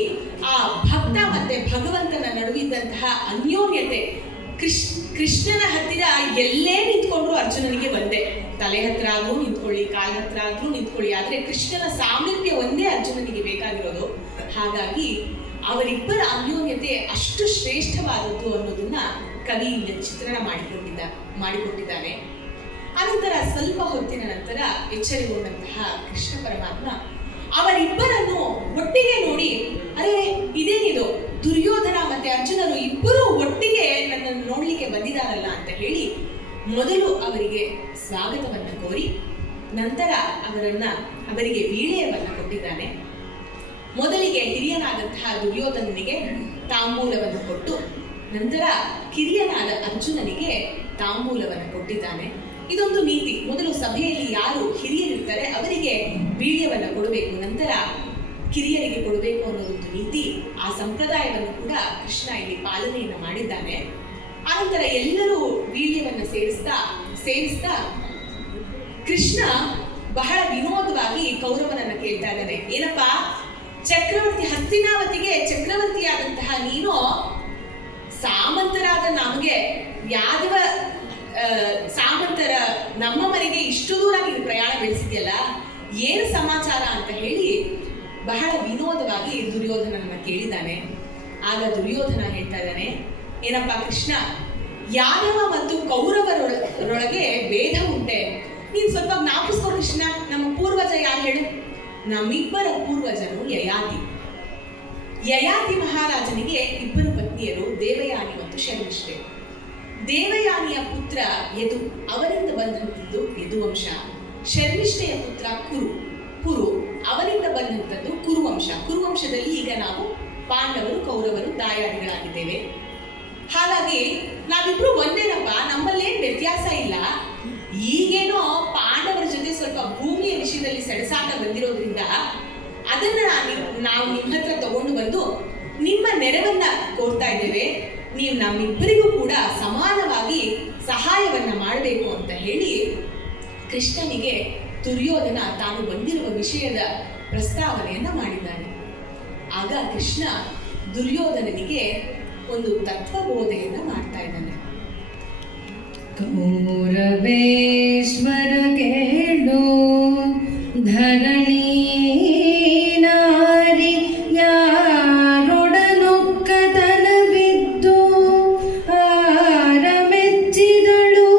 ಆ ಭಕ್ತ ಮತ್ತೆ ಭಗವಂತನ ನಡುವಿದ್ದಂತಹ ಅನ್ಯೋನ್ಯತೆ, ಕೃಷ್ಣನ ಹತ್ತಿರ ಎಲ್ಲೇ ನಿಂತ್ಕೊಂಡ್ರು ಅರ್ಜುನನಿಗೆ ಒಂದೇ. ತಲೆ ಹತ್ರ ಆದ್ರೂ ನಿಂತ್ಕೊಳ್ಳಿ, ಕಾಲ ಹತ್ರ ಆದ್ರೂ ನಿಂತ್ಕೊಳ್ಳಿ, ಆದ್ರೆ ಕೃಷ್ಣನ ಸಾಮೀಪ್ಯ ಒಂದೇ ಅರ್ಜುನನಿಗೆ ಬೇಕಾಗಿರೋದು. ಹಾಗಾಗಿ ಅವರಿಬ್ಬರ ಅನ್ಯೋನ್ಯತೆ ಅಷ್ಟು ಶ್ರೇಷ್ಠವಾದದ್ದು ಅನ್ನೋದನ್ನ ಕವಿ ಇಲ್ಲಿ ಚಿತ್ರಣ ಮಾಡಿಕೊಟ್ಟಿದ್ದಾನೆ. ಅನಂತರ ಸ್ವಲ್ಪ ಹೊತ್ತಿನ ನಂತರ ಎಚ್ಚರಿಗೊಂಡಂತಹ ಕೃಷ್ಣ ಪರಮಾತ್ಮ ಅವರಿಬ್ಬರನ್ನು ಒಟ್ಟಿಗೆ ನೋಡಿ, ಅರೆ ಇದೇನಿದು, ದುರ್ಯೋಧನ ಮತ್ತೆ ಅರ್ಜುನರು ಇಬ್ಬರು ಒಟ್ಟಿಗೆ ನನ್ನನ್ನು ನೋಡ್ಲಿಕ್ಕೆ ಬಂದಿದ್ದಾರಲ್ಲ ಅಂತ ಹೇಳಿ ಮೊದಲು ಅವರಿಗೆ ಸ್ವಾಗತವನ್ನು ಕೋರಿ ನಂತರ ಅವರಿಗೆ ವೀಳ್ಯವನ್ನು ಕೊಟ್ಟಿದ್ದಾನೆ. ಮೊದಲಿಗೆ ಹಿರಿಯನಾದಂತಹ ದುರ್ಯೋಧನನಿಗೆ ತಾಂಬೂಲವನ್ನು ಕೊಟ್ಟು ನಂತರ ಕಿರಿಯನಾದ ಅರ್ಜುನನಿಗೆ ತಾಂಬೂಲವನ್ನು ಕೊಟ್ಟಿದ್ದಾನೆ. ಇದೊಂದು ನೀತಿ. ಮೊದಲು ಸಭೆಯಲ್ಲಿ ಯಾರು ಹಿರಿಯರಿರ್ತಾರೆ ಅವರಿಗೆ ವೀಳ್ಯವನ್ನು ಕೊಡಬೇಕು, ನಂತರ ಕಿರಿಯರಿಗೆ ಕೊಡಬೇಕು ಅನ್ನೋದೊಂದು ನೀತಿ. ಆ ಸಂಪ್ರದಾಯವನ್ನು ಕೂಡ ಕೃಷ್ಣ ಇಲ್ಲಿ ಪಾಲನೆಯನ್ನು ಮಾಡಿದ್ದಾನೆ. ಆನಂತರ ಎಲ್ಲರೂ ವೀಳ್ಯವನ್ನು ಸೇರಿಸ್ತಾ ಕೃಷ್ಣ ಬಹಳ ವಿನೋದವಾಗಿ ಕೌರವನನ್ನು ಕೇಳ್ತಾ ಇದ್ದಾನೆ. ಏನಪ್ಪಾ, ಚಕ್ರವರ್ತಿ ಹಸ್ತಿನಾವತಿಗೆ ಚಕ್ರವರ್ತಿಯಾದಂತಹ ನೀನು ಸಾಮಂತರಾದ ನಮಗೆ ಯಾದವ ಸಾಮಂತರ ನಮ್ಮ ಮನೆಗೆ ಇಷ್ಟು ದೂರ ನೀನು ಪ್ರಯಾಣ ಬೆಳೆಸಿದ್ಯಲ್ಲ, ಏನು ಸಮಾಚಾರ ಅಂತ ಹೇಳಿ ಬಹಳ ವಿನೋದವಾಗಿ ದುರ್ಯೋಧನನ್ನ ಕೇಳಿದ್ದಾನೆ. ಆಗ ದುರ್ಯೋಧನ ಹೇಳ್ತಾ ಇದ್ದಾನೆ, ಏನಪ್ಪಾ ಕೃಷ್ಣ, ಯಾದವ ಮತ್ತು ಕೌರವರೊಳಗೆ ಭೇದ ಉಂಟೆ. ನೀನ್ ಸ್ವಲ್ಪ ಜ್ಞಾಪಿಸ್ಕೋ ಕೃಷ್ಣ, ನಮ್ಮ ಪೂರ್ವಜ ಯಾರು ಹೇಳು? ನಮ್ಮಿಬ್ಬರ ಪೂರ್ವಜನು ಯಯಾತಿ ಮಹಾರಾಜನಿಗೆ ಇಬ್ಬರು ಪತ್ನಿಯರು, ದೇವಯಾನಿ ಮತ್ತು ಶರ್ಮಿಷ್ಠೆ. ದೇವಯಾನಿಯ ಪುತ್ರ ಯದು, ಅವರಿಂದ ಬಂದಂಥದ್ದು ಯದುವಂಶ. ಶರ್ಮಿಷ್ಠೆಯ ಪುತ್ರ ಕುರು, ಅವರಿಂದ ಬಂದಂಥದ್ದು ಕುರುವಂಶ. ಕುರುವಂಶದಲ್ಲಿ ಈಗ ನಾವು ಪಾಂಡವರು ಕೌರವರು ದಾಯಾದಿಗಳಾಗಿದ್ದೇವೆ. ಹಾಗಾಗಿ ನಾವಿಬ್ರು ಒಂದೇನಪ್ಪ, ನಮ್ಮಲ್ಲೇನು ವ್ಯತ್ಯಾಸ ಇಲ್ಲ. ಈಗೇನೋ ಪಾಂಡವರ ಜೊತೆ ಸ್ವಲ್ಪ ಭೂಮಿಯ ವಿಷಯದಲ್ಲಿ ಸೆಣಸಾಟ ಬಂದಿರೋದ್ರಿಂದ ಅದನ್ನ ನಾವು ನಿಮ್ಮ ಹತ್ರ ತಗೊಂಡು ಬಂದು ನಿಮ್ಮ ನೆರವನ್ನ ಕೋರ್ತಾ ಇದ್ದೇವೆ. ನೀವು ನಮ್ಮಿಬ್ಬರಿಗೂ ಕೂಡ ಸಮಾನವಾಗಿ ಸಹಾಯವನ್ನ ಮಾಡಬೇಕು ಅಂತ ಹೇಳಿ ಕೃಷ್ಣನಿಗೆ ದುರ್ಯೋಧನ ತಾನು ಬಂದಿರುವ ವಿಷಯದ ಪ್ರಸ್ತಾವನೆಯನ್ನ ಮಾಡಿದ್ದಾನೆ. ಆಗ ಕೃಷ್ಣ ದುರ್ಯೋಧನನಿಗೆ ಒಂದು ತತ್ವಬೋಧೆಯನ್ನ ಮಾಡ್ತಾ ಇದ್ದಾನೆ. ಕೌರವೇಶ್ವರ ಕೇಳು ಧರಣಿ ನಾರಿ ಯಾರೊಡನೊಕ್ಕತನ ಬಿದ್ದು ಆರಮೆಚ್ಚಿದಳು,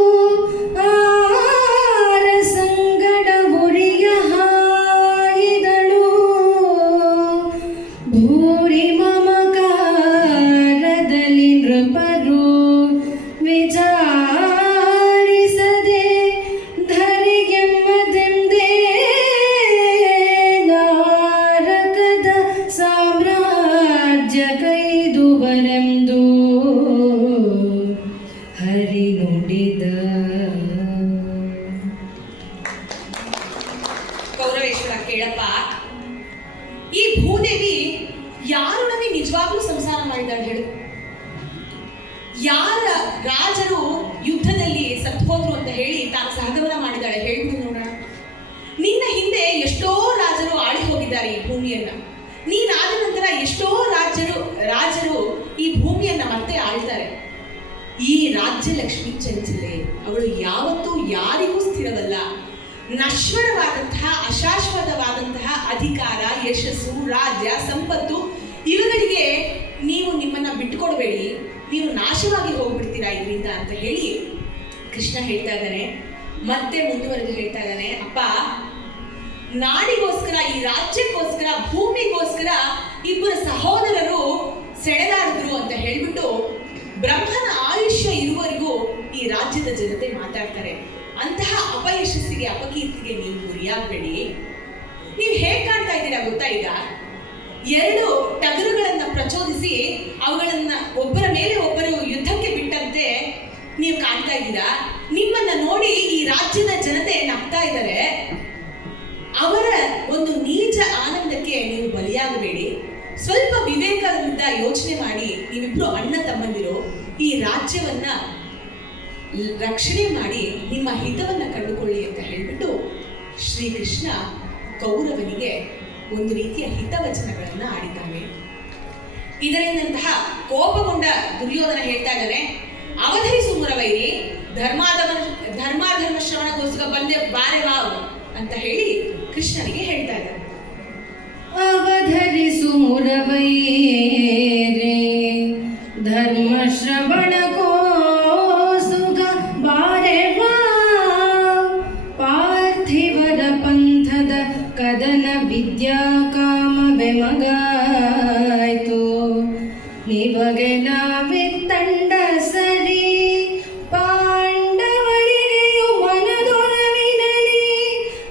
ಆರ ಸಂಗಡ ಹುರಿಯ ಹಾಯಿದಳು. ಭೂರಿ ಮಮಕಾರದಲ್ಲಿ ನೃಪರು ವಿಚಾರಿಸದೆ ಧರಿಗೆಮ್ಮದೆಂದೇ ಯಾರ ರಾಜರು ಯುದ್ಧದಲ್ಲಿ ಸತ್ತು ಹೋದ್ರು ಅಂತ ಹೇಳಿ ತಾನು ಸಹಗಮನ ಮಾಡಿದಾಳೆ, ಹೇಳ್ಬಿಡು ನೋಡೋಣ. ನಿನ್ನ ಹಿಂದೆ ಎಷ್ಟೋ ರಾಜರು ಆಳಿ ಹೋಗಿದ್ದಾರೆ ಈ ಭೂಮಿಯನ್ನ. ನೀನಾದ ನಂತರ ಎಷ್ಟೋ ರಾಜರು ಈ ಭೂಮಿಯನ್ನ ಮತ್ತೆ ಆಳ್ತಾರೆ. ಈ ರಾಜ್ಯಲಕ್ಷ್ಮಿ ಚಂಚಲೆ, ಅವಳು ಯಾವತ್ತೂ ಯಾರಿಗೂ ಸ್ಥಿರವಲ್ಲ. ನಶ್ವರವಾದಂತಹ ಅಶಾಶ್ವತವಾದಂತಹ ಅಧಿಕಾರ, ಯಶಸ್ಸು, ರಾಜ್ಯ, ಸಂಪತ್ತು ಇವುಗಳಿಗೆ ನೀವು ನಿಮ್ಮನ್ನ ಬಿಟ್ಟುಕೊಡ್ಬೇಡಿ, ನೀವು ನಾಶವಾಗಿ ಹೋಗ್ಬಿಡ್ತೀರಾ ಇದರಿಂದ ಅಂತ ಹೇಳಿ ಕೃಷ್ಣ ಹೇಳ್ತಾ ಇದ್ದಾನೆ. ಮತ್ತೆ ಮುಂದುವರೆದು ಹೇಳ್ತಾ ಇದ್ದಾನೆ, ಅಪ್ಪ, ನಾಡಿಗೋಸ್ಕರ, ಈ ರಾಜ್ಯಕ್ಕೋಸ್ಕರ, ಭೂಮಿಗೋಸ್ಕರ ಇಬ್ಬರು ಸಹೋದರರು ಸೆಳೆದಾಡಿದ್ರು ಅಂತ ಹೇಳ್ಬಿಟ್ಟು ಬ್ರಹ್ಮನ ಆಯುಷ್ಯ ಇರುವವರೆಗೂ ಈ ರಾಜ್ಯದ ಜನತೆ ಮಾತಾಡ್ತಾರೆ. ಅಂತಹ ಅಪಯಶಸ್ಸಿಗೆ, ಅಪಕೀರ್ತಿಗೆ ನೀವು ಗುರಿಯಾಗಬೇಡಿ. ನೀವು ಹೇಗೆ ಕಾಣ್ತಾ ಇದ್ದೀರಾ ಗೊತ್ತಾ? ಈಗ 2 ಟಗರುಗಳನ್ನ ಪ್ರಚೋದಿಸಿ ಅವುಗಳನ್ನ ಒಬ್ಬರ ಮೇಲೆ ಒಬ್ಬರು ಯುದ್ಧಕ್ಕೆ ಬಿಟ್ಟಂತೆ ನೀವು ಕಾಣ್ತಾ ಇದ್ದೀರಾ. ನಿಮ್ಮನ್ನ ನೋಡಿ ಈ ರಾಜ್ಯದ ಜನತೆ ನಗ್ತಾ ಇದ್ದಾರೆ. ಅವರ ಒಂದು ನೀಚ ಆನಂದಕ್ಕೆ ನೀವು ಬಲಿಯಾಗಬೇಡಿ. ಸ್ವಲ್ಪ ವಿವೇಕದಿಂದ ಯೋಚನೆ ಮಾಡಿ, ನೀವಿಬ್ರು ಅಣ್ಣ ತಮ್ಮಂದಿರು, ಈ ರಾಜ್ಯವನ್ನ ರಕ್ಷಣೆ ಮಾಡಿ ನಿಮ್ಮ ಹಿತವನ್ನ ಕಂಡುಕೊಳ್ಳಿ ಅಂತ ಹೇಳ್ಬಿಟ್ಟು ಶ್ರೀಕೃಷ್ಣ ಕೌರವನಿಗೆ ಒಂದು ರೀತಿಯ ಹಿತವಚನಗಳನ್ನ ಆಡಿದ್ದಾನೆ. ಇದರಿಂದಂತಹ ಕೋಪಗೊಂಡ ದುರ್ಯೋಧನ ಹೇಳ್ತಾ ಇದ್ದಾನೆ, ಅವಧರಿಸು ಮುರವೈರಿ, ಧರ್ಮಾಧರ್ಮ ಶ್ರವಣಗೋಸ್ಕರ ಬಂದೆ ಬಾರೆ ವಾವ್ ಅಂತ ಹೇಳಿ ಕೃಷ್ಣನಿಗೆ ಹೇಳ್ತಾ ಇದ್ದಾನೆ. ಅವಧರಿಸು ಮುರವೈರೆ, ಧರ್ಮ ಶ್ರವಣ ಕೋಸುಗ ಬಾರೆ ವಾ, ಪಾರ್ಥಿವರ ಪಂಥದ ಕದನ ವಿದ್ಯಾ ಕಾಮವೆ ಮಗಾಯ್ತು, ನಿಮಗೆ ನಾವಿತ್ತಂಡ ಸರಿ, ಪಾಂಡವರಿಗೆಯು ಮನದೊಲವಿನಲಿ,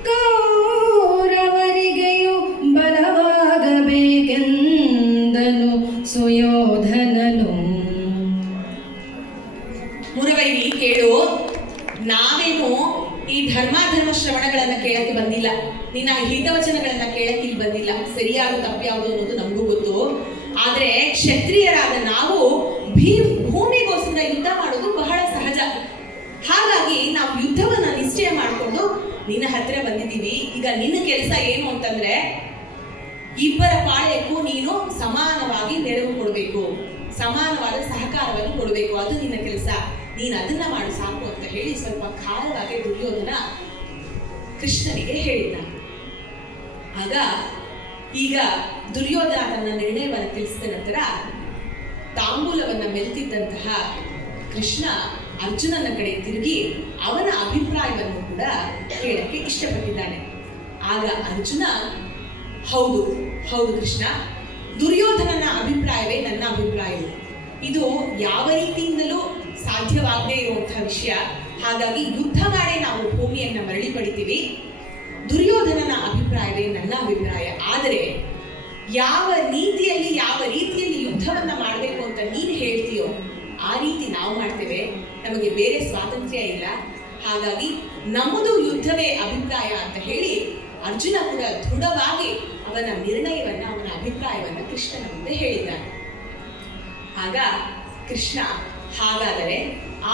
ಕೌರವರಿಗೆಯು ಬಲವಾಗಬೇಕೆಂದನು ಸುಯೋಧನನು. ಮುರವೈರಿ, ಕೇಳು, ನಾವೇನು ಈ ಧರ್ಮಾಧರ್ಮ ಶ್ರವಣಗಳನ್ನ ಕೇಳಕ್ಕೆ ಬಂದಿಲ್ಲ, ನಿನ್ನ ಹಿತವಚನಗಳನ್ನ ಕೇಳಕ್ಕೆ ಇಲ್ಲಿ ಬಂದಿಲ್ಲ. ಸರಿಯಾದ ತಪ್ಪು ಯಾವುದು ಅನ್ನೋದು ನಮಗೂ ಗೊತ್ತು. ಆದ್ರೆ ಕ್ಷತ್ರಿಯರಾದ ನಾವು ಭೂಮಿಗೋಸ್ಕರ ಯುದ್ಧ ಮಾಡೋದು ಬಹಳ ಸಹಜ. ಹಾಗಾಗಿ ನಾವು ಯುದ್ಧವನ್ನ ನಿಶ್ಚಯ ಮಾಡಿಕೊಂಡು ನಿನ್ನ ಹತ್ರ ಬಂದಿದ್ದೀವಿ. ಈಗ ನಿನ್ನ ಕೆಲಸ ಏನು ಅಂತಂದ್ರೆ, ಇಬ್ಬರ ಪಾಳ್ಯಕ್ಕೂ ನೀನು ಸಮಾನವಾಗಿ ನೆರವು ಕೊಡಬೇಕು, ಸಮಾನವಾದ ಸಹಕಾರವನ್ನು ಕೊಡಬೇಕು. ಅದು ನಿನ್ನ ಕೆಲಸ, ನೀನು ಅದನ್ನ ಮಾಡು ಸಾಕು ಅಂತ ಹೇಳಿ ಸ್ವಲ್ಪ ಖಾರವಾಗಿ ದುರ್ಯೋಧನ ಕೃಷ್ಣನಿಗೆ ಹೇಳಿದ್ದ. ಆಗ ಈಗ ದುರ್ಯೋಧನ ತನ್ನ ನಿರ್ಣಯವನ್ನು ತಿಳಿಸಿದ ನಂತರ ತಾಂಬೂಲವನ್ನ ಮೆಲ್ತಿದ್ದಂತಹ ಕೃಷ್ಣ ಅರ್ಜುನನ ಕಡೆ ತಿರುಗಿ ಅವನ ಅಭಿಪ್ರಾಯವನ್ನು ಕೂಡ ಕೇಳಕ್ಕೆ ಇಷ್ಟಪಟ್ಟಿದ್ದಾನೆ. ಆಗ ಅರ್ಜುನ, ಹೌದು ಹೌದು ಕೃಷ್ಣ, ದುರ್ಯೋಧನನ ಅಭಿಪ್ರಾಯವೇ ನನ್ನ ಅಭಿಪ್ರಾಯವು. ಇದು ಯಾವ ರೀತಿಯಿಂದಲೂ ಸಾಧ್ಯವಾಗದೇ ಇರುವಂತಹ ವಿಷಯ. ಹಾಗಾಗಿ ಯುದ್ಧ ಮಾಡೇ ನಾವು ಭೂಮಿಯನ್ನ ಮರಳಿ ಪಡಿತೀವಿ. ದುರ್ಯೋಧನನ ಅಭಿಪ್ರಾಯವೇ ನನ್ನ ಅಭಿಪ್ರಾಯ. ಆದರೆ ಯಾವ ರೀತಿಯಲ್ಲಿ ಯುದ್ಧವನ್ನ ಮಾಡಬೇಕು ಅಂತ ನೀನು ಹೇಳ್ತೀಯೋ ಆ ರೀತಿ ನಾವು ಮಾಡ್ತೇವೆ. ನಮಗೆ ಬೇರೆ ಸ್ವಾತಂತ್ರ್ಯ ಇಲ್ಲ. ಹಾಗಾಗಿ ನಮ್ಮದು ಯುದ್ಧವೇ ಅಭಿಪ್ರಾಯ ಅಂತ ಹೇಳಿ ಅರ್ಜುನ ಕೂಡ ದೃಢವಾಗಿ ಅವನ ನಿರ್ಣಯವನ್ನ, ಅವನ ಅಭಿಪ್ರಾಯವನ್ನ ಕೃಷ್ಣನ ಮುಂದೆ ಹೇಳಿದ್ದಾನೆ. ಆಗ ಕೃಷ್ಣ, ಹಾಗಾದರೆ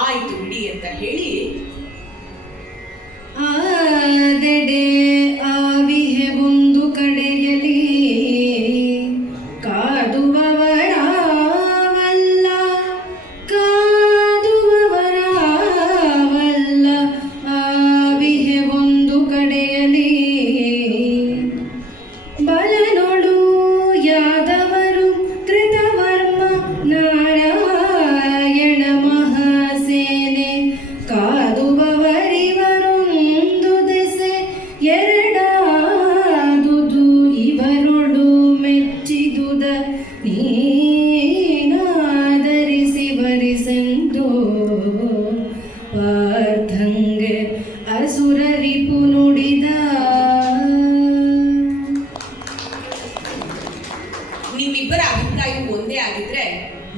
ಆಯಿತು ಬಿಡಿ ಅಂತ ಹೇಳಿ ಆದೆಡೆ ಆವಿಹೆ ಒಂದು ಕಡೆಯಲಿ, ಕಾದುವವರಾವಲ್ಲ ಆವಿಹೆ ಒಂದು ಕಡೆಯಲಿ, ಬಲನೊಳು ಯಾದವರು ಕೃತವರ್ಮ ನಾರಾಯಣ ಮಹಾಸೇನೆ, ಕಾದುವವರಿವರೊಂದು ದೆಸೆ ಎರಡಾದುದು ಇವರೊಡು ಮೆಚ್ಚಿದುದ, ನೀನಾದರಿಸಿ ವರಿಸೆಂದು ಪಾರ್ಥಂಗೆ ಅಸುರರಿಪು ನುಡಿದ. ನಿಮ್ಮಿಬ್ಬರ ಅಭಿಪ್ರಾಯವು ಒಂದೇ ಆಗಿದ್ರೆ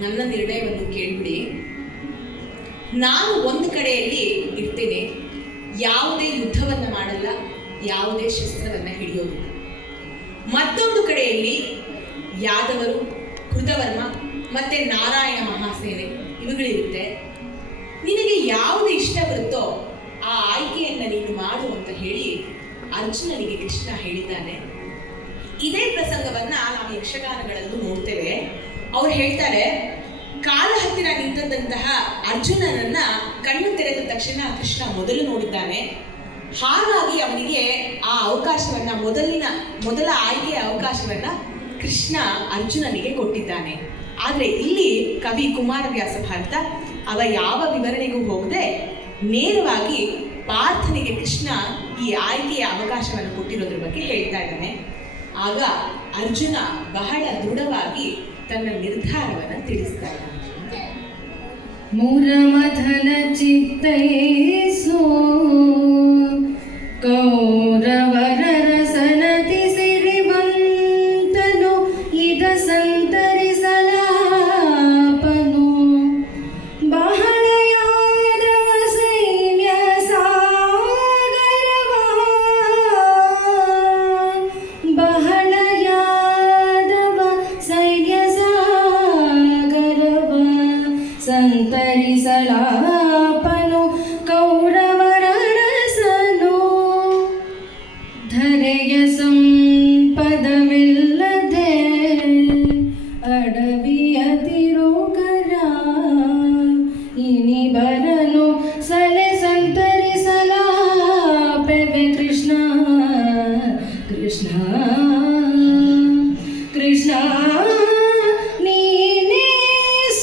ನನ್ನ ನಿರ್ಣಯವನ್ನು ಕೇಳ್ಬಿಡಿ. ನಾನು ಒಂದು ಕಡೆಯಲ್ಲಿ ಇರ್ತೇನೆ, ಯಾವುದೇ ಯುದ್ಧವನ್ನ ಮಾಡಲ್ಲ, ಯಾವುದೇ ಶಸ್ತ್ರವನ್ನ ಹಿಡಿಯೋದಿಲ್ಲ. ಮತ್ತೊಂದು ಕಡೆಯಲ್ಲಿ ಯಾದವರು, ಕೃತವರ್ಮ ಮತ್ತೆ ನಾರಾಯಣ ಮಹಾಸೇನೆ ಇವುಗಳಿರುತ್ತೆ. ನಿನಗೆ ಯಾವುದು ಇಷ್ಟ ಬರುತ್ತೋ ಆ ಆಯ್ಕೆಯನ್ನು ನೀನು ಮಾಡು ಅಂತ ಹೇಳಿ ಅರ್ಜುನನಿಗೆ ಕೃಷ್ಣ ಹೇಳಿದ್ದಾನೆ. ಇದೇ ಪ್ರಸಂಗವನ್ನ ನಾವು ಯಕ್ಷಗಾನಗಳಲ್ಲೂ ನೋಡ್ತೇವೆ. ಅವ್ರು ಹೇಳ್ತಾರೆ, ಕಾಲ ಹತ್ತಿರ ನಿಂತಂತಹ ಅರ್ಜುನನನ್ನ ಕಣ್ಣು ತೆರೆದ ತಕ್ಷಣ ಕೃಷ್ಣ ಮೊದಲು ನೋಡಿದ್ದಾನೆ. ಹಾಗಾಗಿ ಅವನಿಗೆ ಆ ಅವಕಾಶವನ್ನ ಮೊದಲ ಆಯ್ಕೆಯ ಅವಕಾಶವನ್ನ ಕೃಷ್ಣ ಅರ್ಜುನನಿಗೆ ಕೊಟ್ಟಿದ್ದಾನೆ. ಆದರೆ ಇಲ್ಲಿ ಕವಿ ಕುಮಾರವ್ಯಾಸ ಭಾರತ ಅವ ಯಾವ ವಿವರಣೆಗೂ ಹೋಗದೆ ನೇರವಾಗಿ ಪಾರ್ಥನಿಗೆ ಕೃಷ್ಣ ಈ ಆಯ್ಕೆಯ ಅವಕಾಶವನ್ನು ಕೊಟ್ಟಿರೋದ್ರ ಬಗ್ಗೆ ಹೇಳ್ತಾ ಇದ್ದಾನೆ. ಆಗ ಅರ್ಜುನ ಬಹಳ ದೃಢವಾಗಿ ತನ್ನ ನಿರ್ಧಾರವನ್ನು ತಿಳಿಸ್ತಾ ಇದ್ದಾನೆ. ಮೂರಮಥನ ಚಿತ್ತೈಸೋ ಕೌರವರ ರಸನತಿ ಸಿರಿವಂತನು ಇದ ಸಂತರಿಸಲಾಪನು ಬಹಳ ಯಾದವ ಸೈನ್ಯ ಸಾಗರವ ಬಹಳ ಯಾದವ ಸೈನ್ಯ ಸಾಗರವ ಸಂತರಿಸಲಾಪನು ಕೌರವರ ರಸನು ಧರೆಯ ಸಂಪದವಿಲ್ಲದೆ ಅಡವಿಯ ತಿರುಗರ ಇನಿ ಬರನು ಸಲೆ ಸಂತರಿಸಲಾಪೆವೆ ಕೃಷ್ಣ ಕೃಷ್ಣ ಕೃಷ್ಣ ನೀನೇ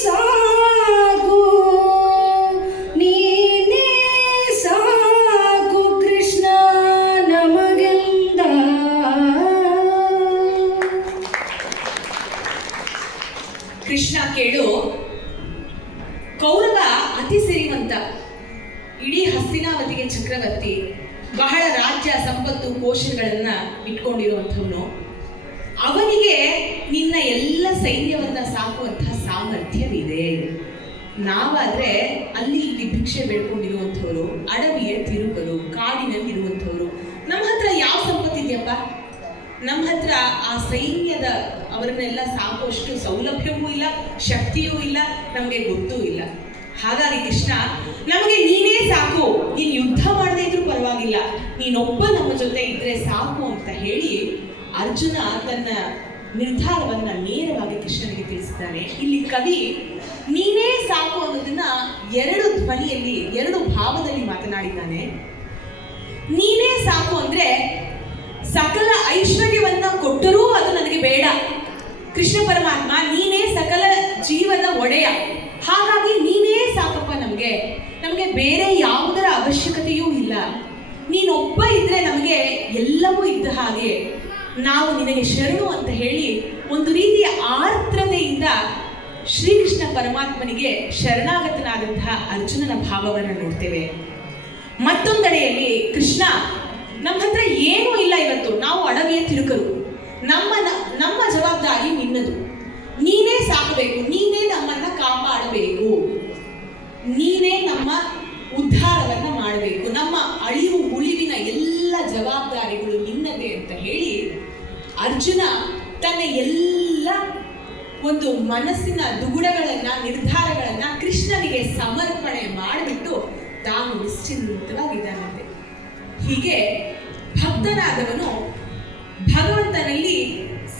ಸಾಕು ನೀನೇ ಸಾಕು ಕೃಷ್ಣ ನಮಗೆಂದ. ಕೃಷ್ಣ ಕೇಳು, ಕೌರವ ಅತಿ ಸಿರಿವಂತ, ಇಡೀ ಹಸ್ತಿನಾವತಿಗೆ ಚಕ್ರವರ್ತಿ, ಬಹಳ ರಾಜ್ಯ ಸಂಪತ್ತು ಕೋಶಗಳನ್ನ ಇಟ್ಕೊಂಡಿರುವಂಥವನು. ಅವನಿಗೆ ನಿನ್ನ ಎಲ್ಲ ಸೈನ್ಯವನ್ನ ಸಾಕುವಂತಹ ಸಾಮರ್ಥ್ಯವಿದೆ. ನಾವಾದ್ರೆ ಅಲ್ಲಿ ಇಲ್ಲಿ ಭಿಕ್ಷೆ ಬೇಡ್ಕೊಂಡಿರುವಂಥವ್ರು, ಅಡವಿಯ ತಿರುಗರು, ಕಾಡಿನಲ್ಲಿ ಇರುವಂಥವ್ರು. ನಮ್ಮ ಹತ್ರ ಯಾವ ಸಂಪತ್ತಿದೆಯಪ್ಪ? ನಮ್ಮ ಹತ್ರ ಆ ಸೈನ್ಯದ ಅವರನ್ನೆಲ್ಲ ಸಾಕುವಷ್ಟು ಸೌಲಭ್ಯವೂ ಇಲ್ಲ, ಶಕ್ತಿಯೂ ಇಲ್ಲ, ನಮಗೆ ಗೊತ್ತೂ ಇಲ್ಲ. ಹಾಗಾಗಿ ಕೃಷ್ಣ, ನಮಗೆ ನೀನೇ ಸಾಕು, ನೀನು ಯುದ್ಧ ಮಾಡದೇ ಇದ್ರೂ ಪರವಾಗಿಲ್ಲ, ನೀನೊಬ್ಬ ನಮ್ಮ ಜೊತೆ ಇದ್ರೆ ಸಾಕು ಅಂತ ಹೇಳಿ ಅರ್ಜುನ ತನ್ನ ನಿರ್ಧಾರವನ್ನ ನೇರವಾಗಿ ಕೃಷ್ಣನಿಗೆ ತಿಳಿಸಿದ್ದಾನೆ. ಇಲ್ಲಿ ಕವಿ ನೀನೇ ಸಾಕು ಅನ್ನೋದನ್ನ ಎರಡು ಧ್ವನಿಯಲ್ಲಿ, ಎರಡು ಭಾವದಲ್ಲಿ ಮಾತನಾಡಿದ್ದಾನೆ. ನೀನೇ ಸಾಕು ಅಂದ್ರೆ ಸಕಲ ಐಶ್ವರ್ಯವನ್ನ ಕೊಟ್ಟರೂ ಅದು ನನಗೆ ಬೇಡ. ಕೃಷ್ಣ ಪರಮಾತ್ಮ ನೀನೇ ಸಕಲ ಜೀವದ ಒಡೆಯ, ಹಾಗಾಗಿ ನೀನೇ ಸಾಕಪ್ಪ, ನಮಗೆ ಬೇರೆ ಯಾವುದರ ಅವಶ್ಯಕತೆಯೂ ಇಲ್ಲ. ನೀನೊಬ್ಬ ಇದ್ರೆ ನಮಗೆ ಎಲ್ಲವೂ ಇದ್ದ ಹಾಗೆ, ನಾವು ನಿನಗೆ ಶರಣು ಅಂತ ಹೇಳಿ ಒಂದು ರೀತಿಯ ಆರ್ದ್ರತೆಯಿಂದ ಶ್ರೀಕೃಷ್ಣ ಪರಮಾತ್ಮನಿಗೆ ಶರಣಾಗತನಾದಂತಹ ಅರ್ಜುನನ ಭಾವವನ್ನು ನೋಡ್ತೇವೆ. ಮತ್ತೊಂದೆಡೆಯಲ್ಲಿ ಕೃಷ್ಣ, ನಮ್ಮ ಹತ್ರ ಏನೂ ಇಲ್ಲ, ಇವತ್ತು ನಾವು ಅಡವಿಯ ತಿರುಕರು, ನಮ್ಮ ಜವಾಬ್ದಾರಿ ನಿನ್ನದು, ನೀನೇ ಸಾಕಬೇಕು, ನೀನೇ ನಮ್ಮನ್ನ ಕಾಪಾಡಬೇಕು, ನೀನೇ ನಮ್ಮ ಉದ್ಧಾರವನ್ನ ಮಾಡಬೇಕು, ನಮ್ಮ ಅಳಿವು ಉಳಿವಿನ ಎಲ್ಲ ಜವಾಬ್ದಾರಿಗಳು ನಿನ್ನದೇ ಅಂತ ಹೇಳಿ ಅರ್ಜುನ ತನ್ನ ಎಲ್ಲ ಒಂದು ಮನಸ್ಸಿನ ದುಗುಡಗಳನ್ನ, ನಿರ್ಧಾರಗಳನ್ನ ಕೃಷ್ಣನಿಗೆ ಸಮರ್ಪಣೆ ಮಾಡಿಬಿಟ್ಟು ತಾನು ನಿಶ್ಚಿಂತವಾಗಿದ್ದಾನಂತೆ. ಹೀಗೆ ಭಕ್ತನಾದವನು ಭಗವಂತನಲ್ಲಿ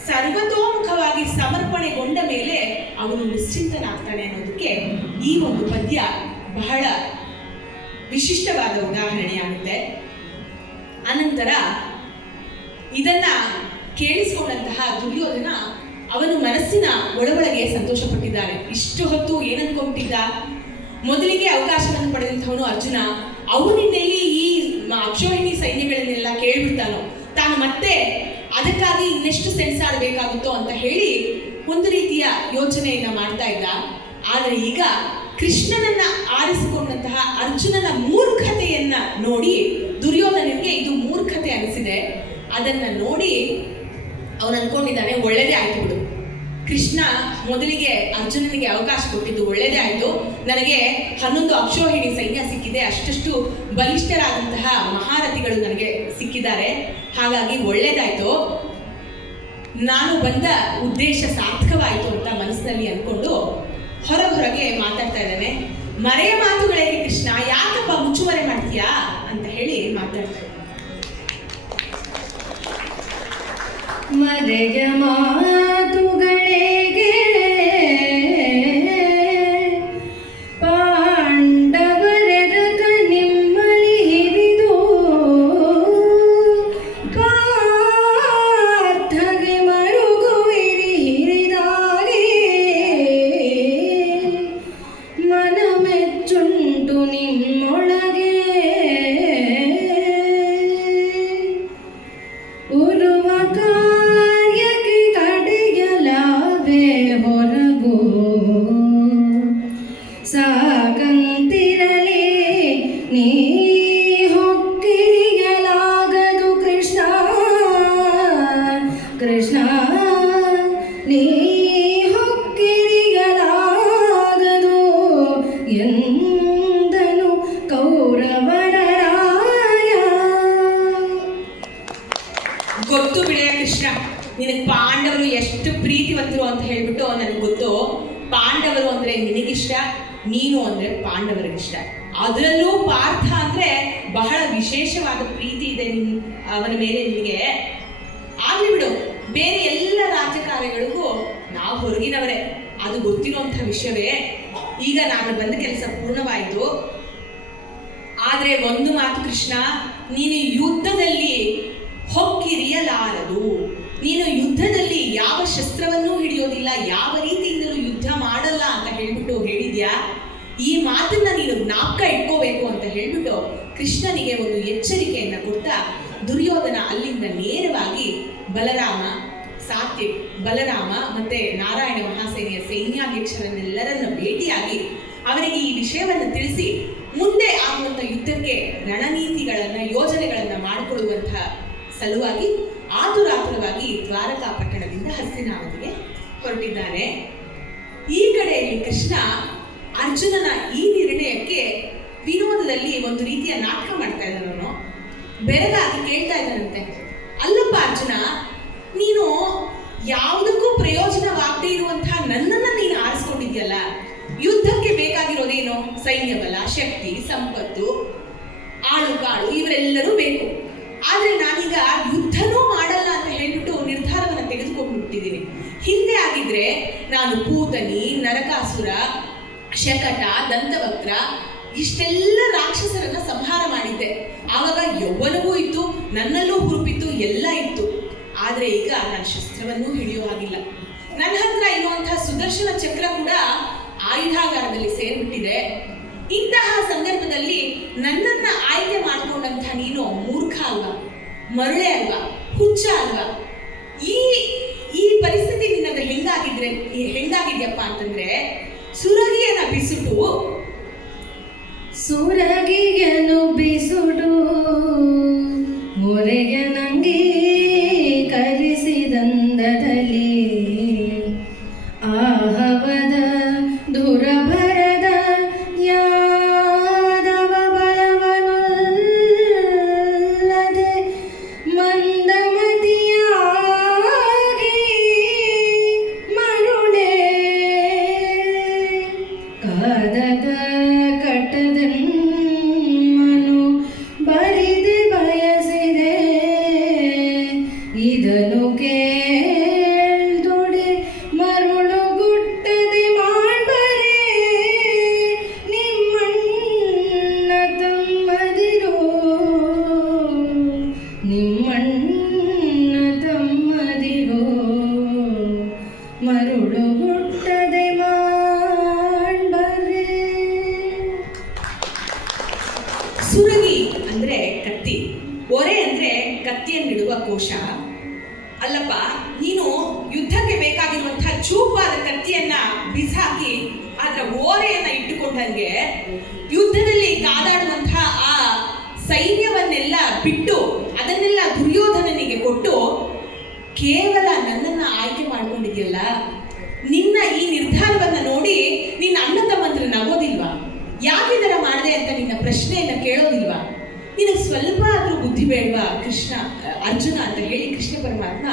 ಸರ್ವತೋಮುಖವಾಗಿ ಸಮರ್ಪಣೆಗೊಂಡ ಮೇಲೆ ಅವನು ನಿಶ್ಚಿಂತನಾಗ್ತಾನೆ ಅನ್ನೋದಕ್ಕೆ ಈ ಒಂದು ಪದ್ಯ ಬಹಳ ವಿಶಿಷ್ಟವಾದ ಉದಾಹರಣೆಯಾಗುತ್ತೆ. ಅನಂತರ ಇದನ್ನ ಕೇಳಿಸಿಕೊಂಡಂತಹ ದುರ್ಯೋಧನ ಅವನು ಮನಸ್ಸಿನ ಒಳಗೊಳಗೆ ಸಂತೋಷ ಪಟ್ಟಿದ್ದಾನೆ. ಇಷ್ಟು ಹೊತ್ತು ಏನನ್ಕೊಂಡಿದ್ದ, ಮೊದಲಿಗೆ ಅವಕಾಶವನ್ನು ಪಡೆದಂಥವನು ಅರ್ಜುನ, ಅವನಿನ್ನೆಲ್ಲಿ ಈ ಅಕ್ಷೋಹಿಣಿ ಸೈನ್ಯಗಳನ್ನೆಲ್ಲ ಕೇಳ್ಬಿಡ್ತಾನೋ, ತಾನು ಮತ್ತೆ ಅದಕ್ಕಾಗಿ ಇನ್ನೆಷ್ಟು ಸೆಣಸಾಡಬೇಕಾಗುತ್ತೋ ಅಂತ ಹೇಳಿ ಒಂದು ರೀತಿಯ ಯೋಚನೆಯನ್ನ ಮಾಡ್ತಾ ಇದ್ದ. ಆದರೆ ಈಗ ಕೃಷ್ಣನನ್ನ ಆರಿಸಿಕೊಂಡಂತಹ ಅರ್ಜುನನ ಮೂರ್ಖತೆಯನ್ನ ನೋಡಿ ದುರ್ಯೋಧನನಿಗೆ ಇದು ಮೂರ್ಖತೆ ಅನಿಸಿದೆ. ಅದನ್ನ ನೋಡಿ ಅವನು ಅನ್ಕೊಂಡಿದ್ದಾನೆ, ಒಳ್ಳೆಯದೇ ಆಯ್ತು ಬಿಡು, ಕೃಷ್ಣ ಮೊದಲಿಗೆ ಅರ್ಜುನನಿಗೆ ಅವಕಾಶ ಕೊಟ್ಟಿದ್ದು ಒಳ್ಳೆಯದೇ ಆಯಿತು, ನನಗೆ 11 ಅಕ್ಷೋಹಿಣಿ ಸೈನ್ಯ ಸಿಕ್ಕಿದೆ, ಅಷ್ಟಷ್ಟು ಬಲಿಷ್ಠರಾದಂತಹ ಮಹಾರಥಿಗಳು ನನಗೆ ಸಿಕ್ಕಿದ್ದಾರೆ, ಹಾಗಾಗಿ ಒಳ್ಳೆಯದಾಯಿತು, ನಾನು ಬಂದ ಉದ್ದೇಶ ಸಾರ್ಥಕವಾಯಿತು ಅಂತ ಮನಸ್ಸಿನಲ್ಲಿ ಅಂದ್ಕೊಂಡು ಹೊರಗೆ ಮಾತಾಡ್ತಾ ಇದ್ದಾನೆ. ಮರೆಯ ಮಾತುಗಳಿಗೆ ಕೃಷ್ಣ ಯಾಕಪ್ಪ ಮುಚ್ಚುಮರೆ ಮಾಡ್ತೀಯಾ ಅಂತ ಹೇಳಿ ಮಾತಾಡ್ತಾ ಇದ್ದಾನೆ. ಮರೆಯ ಮಾತುಗಳಿಗೆ ಪಾಂಡವರೆರಗ ನಿಮ್ಮಲಿ ಹಿರಿದು ಪಾರ್ಥಗೆ ಮರುಗುವಿರಿ ಹಿರಿದಾಗಿ ಮನಮೆಚ್ಚುಂಟು ನಿಮ್ಮೊಳಗೆ ಉರುವ ಕಾರ್ಯಕ್ಕೆ ತಡೆಯಲಾವೆ ಹೊರಗು ಸಾಗಂತಿರಲಿ ನೀ ಹೊಕ್ಕಿರಿಯಲಾಗದು ಕೃಷ್ಣ ಕೃಷ್ಣ ನೀ ಹೊಕ್ಕಿರಿಯಲಾಗದು ಎಂದನು ಕೌರವರ ರಾಯ. ಗೊತ್ತು ಬಿಡೆಯ ಕೃಷ್ಣ, ನಿನಗೆ ಪಾಂಡವರು ಎಷ್ಟು ಪ್ರೀತಿವಂತರು ಅಂತ ಹೇಳ್ಬಿಟ್ಟು ನನಗೆ ಗೊತ್ತು. ಪಾಂಡವರು ಅಂದ್ರೆ ನಿನಗಿಷ್ಟ, ನೀನು ಅಂದ್ರೆ ಪಾಂಡವರಿಗಿಷ್ಟ. ಅದರಲ್ಲೂ ಪಾರ್ಥ ಅಂದ್ರೆ ಬಹಳ ವಿಶೇಷವಾದ ಪ್ರೀತಿ ಇದೆ ಅವನ ಮೇಲೆ ನಿನಗೆ. ಆಗ್ಲಿ ಬಿಡು, ಬೇರೆ ಎಲ್ಲ ರಾಜಕಾರ್ಯಗಳಿಗೂ ನಾವು ಹೊರಗಿನವರೇ, ಅದು ಗೊತ್ತಿರುವಂತಹ ವಿಷಯವೇ. ಈಗ ನಾನು ಬಂದ ಕೆಲಸ ಪೂರ್ಣವಾಯಿತು. ಆದ್ರೆ ಒಂದು ಮಾತು ಕೃಷ್ಣ, ನೀನು ಯುದ್ಧದಲ್ಲಿ ಹೊಕ್ಕಿರಿಯಲಾರದು. ನೀನು ಯುದ್ಧದಲ್ಲಿ ಯಾವ ಶಸ್ತ್ರವನ್ನೂ ಹಿಡಿಯೋದಿಲ್ಲ, ಯಾವ ರೀತಿಯಿಂದಲೂ ಯುದ್ಧ ಮಾಡಲ್ಲ ಅಂತ ಹೇಳ್ಬಿಟ್ಟು ಹೇಳಿದ್ಯಾ. ಈ ಮಾತನ್ನ ನೀನು ಜ್ಞಾಪಕ ಇಟ್ಕೋಬೇಕು ಅಂತ ಹೇಳ್ಬಿಟ್ಟು ಕೃಷ್ಣನಿಗೆ ಒಂದು ಎಚ್ಚರಿಕೆಯನ್ನ ಕೊಡ್ತಾ ದುರ್ಯೋಧನ ಅಲ್ಲಿಂದ ನೇರವಾಗಿ ಬಲರಾಮ, ಸಾತ್ವಿಕ್, ಬಲರಾಮ ಮತ್ತೆ ನಾರಾಯಣ ಮಹಾಸೇನೆಯ ಸೈನ್ಯಾಧ್ಯಕ್ಷರನ್ನೆಲ್ಲರನ್ನ ಭೇಟಿಯಾಗಿ ಅವರಿಗೆ ಈ ವಿಷಯವನ್ನು ತಿಳಿಸಿ ಮುಂದೆ ಆಗುವಂತ ಯುದ್ಧಕ್ಕೆ ರಣನೀತಿಗಳನ್ನ ಯೋಜನೆಗಳನ್ನ ಮಾಡಿಕೊಳ್ಳುವಂತಹ ಸಲುವಾಗಿ ಆತುರಾತುರವಾಗಿ ದ್ವಾರಕಾ ಪಟ್ಟಣದಿಂದ ಹಸ್ತಿನಾವತಿಗೆ ಹೊರಟಿದ್ದಾನೆ. ಈ ಕಡೆಯಲ್ಲಿ ಕೃಷ್ಣ ಅರ್ಜುನನ ಈ ನಿರ್ಣಯಕ್ಕೆ ವಿನೋದದಲ್ಲಿ ಒಂದು ರೀತಿಯ ನಾಟಕ ಮಾಡ್ತಾ ಇದ್ದಾನವನು. ಬೆರಗಾಗಿ ಕೇಳ್ತಾ ಇದ್ದಾನಂತೆ, ಅಲ್ಲಪ್ಪ ಅರ್ಜುನ, ನೀನು ಯಾವುದಕ್ಕೂ ಪ್ರಯೋಜನವಾಗದೇ ಇರುವಂತಹ ನನ್ನನ್ನ ನೀನು ಆರಿಸ್ಕೊಂಡಿದ್ಯಲ್ಲ. ಯುದ್ಧಕ್ಕೆ ಬೇಕಾಗಿರೋದೇನು? ಸೈನ್ಯ ಬಲ, ಶಕ್ತಿ, ಸಂಪತ್ತು, ಆಳು ಕಾಳು ಇವರೆಲ್ಲರೂ ಬೇಕು. ಆದ್ರೆ ನಾನೀಗ ಯುದ್ಧನೂ ಮಾಡಲ್ಲ ಅಂತ ಹೇಳ್ಬಿಟ್ಟು ನಿರ್ಧಾರವನ್ನ ತೆಗೆದುಕೊಂಡ್ಬಿಟ್ಟಿದ್ದೀನಿ. ಹಿಂದೆ ಆಗಿದ್ರೆ ನಾನು ಪೂತನಿ, ನರಕಾಸುರ, ಶಕಟ, ದಂತವಕ್ರ ಇಷ್ಟೆಲ್ಲ ರಾಕ್ಷಸರನ್ನ ಸಂಹಾರ ಮಾಡಿದ್ದೆ. ಆವಾಗ ಯೌವನವೂ ಇತ್ತು, ನನ್ನಲ್ಲೂ ಹುರುಪಿತ್ತು, ಎಲ್ಲ ಇತ್ತು. ಆದ್ರೆ ಈಗ ನಾನು ಶಸ್ತ್ರವನ್ನೂ ಹಿಡಿಯೋ ಹಾಗಿಲ್ಲ. ನನ್ನ ಹತ್ರ ಇರುವಂತಹ ಸುದರ್ಶನ ಚಕ್ರ ಕೂಡ ಆಯುಧಾಗಾರದಲ್ಲಿ ಸೇರ್ಬಿಟ್ಟಿದೆ. ಇಂತಹ ಸಂದರ್ಭದಲ್ಲಿ ನನ್ನನ್ನ ಆಯ್ಕೆ ಮಾಡಿಕೊಂಡಂತಹ ನೀನು ಮೂರ್ಖ ಅಲ್ವಾ, ಮರುಳೆ ಅಲ್ವಾ, ಹುಚ್ಚ ಅಲ್ವಾ? ಈ ಪರಿಸ್ಥಿತಿ ನಿನ್ನದು ಹೆಂಗಾಗಿದ್ಯಪ್ಪ ಅಂತಂದ್ರೆ, ಸುರಗಿಯನ್ನ ಬಿಸುಟು ಸುರಗಿಯನು ಬಿಸುಡು ಮೊರೆಯ ನಂಗೆ ಕರೆಸಿದಂದದಲ್ಲಿ ಆಹವದ ದುರಭರದ ಯಾದವ ಬಲವನುಲ್ಲದೆ ಮಂದಮತಿಯಾಗಿ ಮರುಳೆ ಕಾದದ ಕಟ್ಟದಮ್ಮನು ಬರಿದೆ ಬಯಸಿದೆ ಇದನ್ನು ಕೇಳ್ದೊಡೆ ಮರುಳು ಗುಟ್ಟದೆ ಮಾಡ್ಬರೆ ನಿಮ್ಮಣ್ಣ ತಮ್ಮದಿರೋ ಮರುಳು ಗುಟ್ಟದೆ ಮಾಡ್ಬರೆ. ಸುರಗಿ ಅಂದ್ರೆ ಕತ್ತಿ, ಒರೆ ಅಂದ್ರೆ ಕತ್ತಿಯನ್ನಿಡುವ ಕೋಶ. ಅಲ್ಲಪ್ಪ, ನೀನು ಯುದ್ಧಕ್ಕೆ ಬೇಕಾಗಿರುವಂತಹ ಚೂಪಾದ ಕತ್ತಿಯನ್ನ ಬಿಸಾಕಿ ಅದರ ಓರೆಯನ್ನ ಇಟ್ಟುಕೊಂಡಂಗೆ ಯುದ್ಧದಲ್ಲಿ ಕಾದಾಡುವಂತಹ ಆ ಸೈನ್ಯವನ್ನೆಲ್ಲ ಬಿಟ್ಟು ಅದನ್ನೆಲ್ಲ ದುರ್ಯೋಧನನಿಗೆ ಕೊಟ್ಟು ಕೇವಲ ನನ್ನನ್ನ ಆಯ್ಕೆ ಮಾಡ್ಕೊಂಡಿದ್ಯಲ್ಲ. ನಿನ್ನ ಈ ನಿರ್ಧಾರವನ್ನ ನೋಡಿ ನಿನ್ನ ಅಣ್ಣ ತಮ್ಮಂದ್ರೆ ನಗೋದಿಲ್ವಾ? ಯಾಕಿದರ ಮಾಡಿದೆ ಅಂತ ನಿನ್ನ ಪ್ರಶ್ನೆಯನ್ನ ಕೇಳೋದಿಲ್ವಾ? ನಿನಗೆ ಸ್ವಲ್ಪ ಆದ್ರೂ ಬುದ್ಧಿ ಬೇಡವಾ ಕೃಷ್ಣ, ಅರ್ಜುನ ಅಂತ ಹೇಳಿ ಕೃಷ್ಣ ಪರಮಾತ್ಮ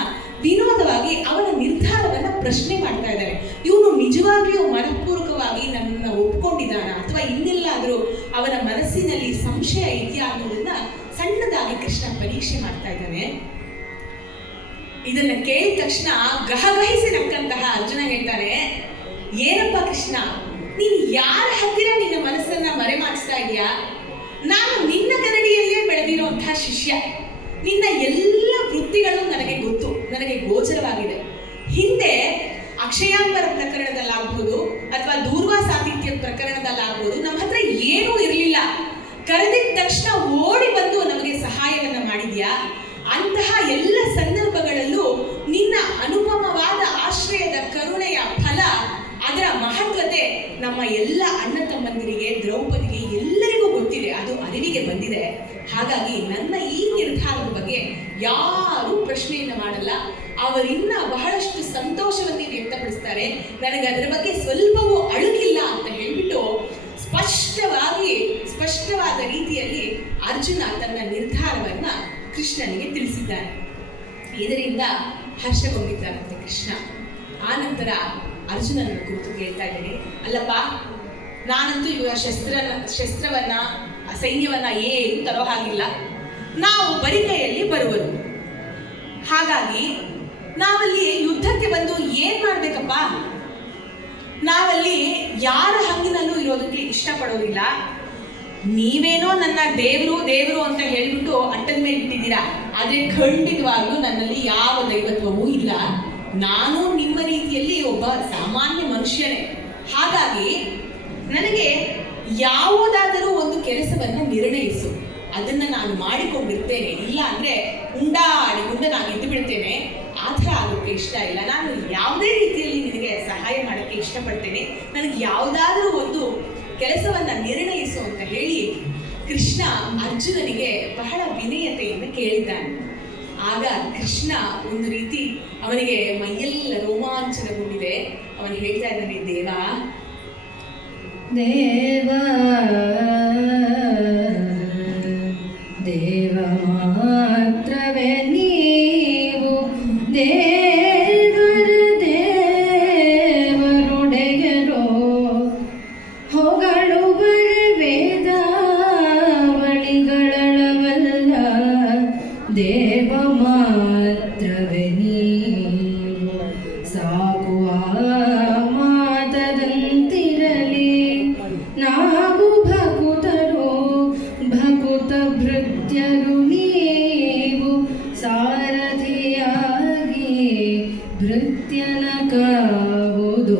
ವಿನೋದವಾಗಿ ಅವನ ನಿರ್ಧಾರವನ್ನ ಪ್ರಶ್ನೆ ಮಾಡ್ತಾ ಇದ್ದಾರೆ. ಇವನು ನಿಜವಾಗಿಯೂ ಮನಪೂರ್ವಕವಾಗಿ ನನ್ನನ್ನು ಒಪ್ಕೊಂಡಿದ್ದಾನ ಅಥವಾ ಇನ್ನೆಲ್ಲಾದರೂ ಅವನ ಮನಸ್ಸಿನಲ್ಲಿ ಸಂಶಯ ಇದೆಯಾ ಅನ್ನೋದನ್ನ ಸಣ್ಣದಾಗಿ ಕೃಷ್ಣ ಪರೀಕ್ಷೆ ಮಾಡ್ತಾ ಇದ್ದಾನೆ. ಇದನ್ನ ಕೇಳಿದ ತಕ್ಷಣ ಗಹಗಹಿಸಿ ನಕ್ಕಂತಹ ಅರ್ಜುನ ಹೇಳ್ತಾನೆ, ಏನಪ್ಪ ಕೃಷ್ಣ, ನೀನು ಯಾರ ಹತ್ತಿರ ನಿನ್ನ ಮನಸ್ಸನ್ನ ಮರೆಮಾಚಿಸ್ತಾ ಇದೆಯಾ? ನಾನು ನಿನ್ನ ಗರಡಿಯಲ್ಲೇ ಬೆಳೆದಿರುವಂತಹ ಶಿಷ್ಯ. ನಿನ್ನ ಎಲ್ಲ ವೃತ್ತಿಗಳು ನನಗೆ ಗೊತ್ತು, ನನಗೆ ಗೋಚರವಾಗಿದೆ. ಹಿಂದೆ ಅಕ್ಷಯಾಂಬರ ಪ್ರಕರಣದಲ್ಲಾಗ್ಬೋದು ಅಥವಾ ದೂರ್ವಾ ಸಾಹಿತ್ಯ ಪ್ರಕರಣದಲ್ಲಾಗ್ಬೋದು ನಮ್ಮ ಹತ್ರ ಏನೂ ಇರಲಿಲ್ಲ. ಕರೆದಿದ್ದ ತಕ್ಷಣ ಓಡಿ ಬಂದು ನಮಗೆ ಸಹಾಯವನ್ನ ಮಾಡಿದ್ಯಾ. ಅಂತಹ ಎಲ್ಲ ಸಂದರ್ಭಗಳಲ್ಲೂ ನಿನ್ನ ಅನುಪಮವಾದ ಆಶ್ರಯದ ಕರುಣೆಯ ಫಲ, ಅದರ ಮಹತ್ವತೆ ನಮ್ಮ ಎಲ್ಲ ಅಣ್ಣ ತಮ್ಮಂದಿರಿಗೆ, ದ್ರೌಪದಿಗೆ ಎಲ್ಲರಿಗೂ ಗೊತ್ತಿದೆ, ಅದು ಅರಿವಿಗೆ ಬಂದಿದೆ. ಹಾಗಾಗಿ ನನ್ನ ಈ ನಿರ್ಧಾರದ ಬಗ್ಗೆ ಯಾರೂ ಪ್ರಶ್ನೆಯನ್ನು ಮಾಡಲ್ಲ. ಅವರಿನ್ನ ಬಹಳಷ್ಟು ಸಂತೋಷವನ್ನೇ ವ್ಯಕ್ತಪಡಿಸ್ತಾರೆ. ನನಗೆ ಅದರ ಬಗ್ಗೆ ಸ್ವಲ್ಪವೂ ಅಳುಕಿಲ್ಲ ಅಂತ ಹೇಳ್ಬಿಟ್ಟು ಸ್ಪಷ್ಟವಾದ ರೀತಿಯಲ್ಲಿ ಅರ್ಜುನ ತನ್ನ ನಿರ್ಧಾರವನ್ನ ಕೃಷ್ಣನಿಗೆ ತಿಳಿಸಿದ್ದಾನೆ. ಇದರಿಂದ ಹರ್ಷಗೊಂಡಿದ್ದಾನಂತೆ ಕೃಷ್ಣ. ಆನಂತರ ಅರ್ಜುನನ ಕುರಿತು ಹೇಳ್ತಾ ಇದ್ದೇನೆ, ಅಲ್ಲಪ್ಪ, ನಾನಂತೂ ಇವಾಗ ಶಸ್ತ್ರವನ್ನ ಸೈನ್ಯವನ್ನ ಏನು ತರೋ ಹಾಗಿಲ್ಲ. ನಾವು ಬರಿ ಕೈಯಲ್ಲಿ ಬರುವರು. ಹಾಗಾಗಿ ನಾವಲ್ಲಿ ಯುದ್ಧಕ್ಕೆ ಬಂದು ಏನ್ ಮಾಡ್ಬೇಕಪ್ಪ? ನಾವಲ್ಲಿ ಯಾರ ಹಂಗಿನಲ್ಲೂ ಇರೋದಕ್ಕೆ ಇಷ್ಟಪಡೋದಿಲ್ಲ. ನೀವೇನೋ ನನ್ನ ದೇವರು ಅಂತ ಹೇಳ್ಬಿಟ್ಟು ಅಟ್ಟದ ಮೇಲೆ ಇಟ್ಟಿದ್ದೀರಾ, ಆದ್ರೆ ಖಂಡಿತವಾಗ್ಲೂ ನನ್ನಲ್ಲಿ ಯಾವ ದೈವತ್ವವೂ ಇಲ್ಲ. ನಾನು ನಿಮ್ಮ ರೀತಿಯಲ್ಲಿ ಒಬ್ಬ ಸಾಮಾನ್ಯ ಮನುಷ್ಯನೇ. ಹಾಗಾಗಿ ನನಗೆ ಯಾವುದಾದರೂ ಒಂದು ಕೆಲಸವನ್ನ ನಿರ್ಣಯಿಸು, ಅದನ್ನ ನಾನು ಮಾಡಿಕೊಂಡಿರ್ತೇನೆ. ಇಲ್ಲ ಅಂದ್ರೆ ನಾನು ಇದ್ದು ಬಿಡ್ತೇನೆ. ಆ ಥರ ಆಗೋಕ್ಕೆ ಇಷ್ಟ ಇಲ್ಲ. ನಾನು ಯಾವುದೇ ರೀತಿಯಲ್ಲಿ ನಿನಗೆ ಸಹಾಯ ಮಾಡೋಕ್ಕೆ ಇಷ್ಟಪಡ್ತೇನೆ. ನನಗೆ ಯಾವುದಾದ್ರೂ ಒಂದು ಕೆಲಸವನ್ನ ನಿರ್ಣಯಿಸು ಅಂತ ಹೇಳಿ ಕೃಷ್ಣ ಅರ್ಜುನನಿಗೆ ಬಹಳ ವಿನಯತೆಯಿಂದ ಕೇಳಿದ್ದಾನೆ. ಆಗ ಕೃಷ್ಣ ಒಂದು ರೀತಿ ಅವನಿಗೆ ಮೈಯೆಲ್ಲ ರೋಮಾಂಚನಗೊಂಡಿದೆ. ಅವನು ಹೇಳ್ತಾ ಇದ್ದಾನೆ, ದೇವ ಮಾತ್ರವೇ ನೀವು, ದೇವರೊಡೆಯರೋ ಹೊಗಳುವರೆ ವೇದಾವಳಿಗಳವಲ್ಲ. ದೇವ ಮಾತ್ರವೇ ನೀವು, ಸಾಕು ಆ ಮಾತದಂತಿರಲಿ. ನಾವು ಭಕುತ ಭೃತ್ಯರು, ನೀವು ಸಾರಥಿಯಾಗಿ ಭೃತ್ಯನ ಕಾವುದು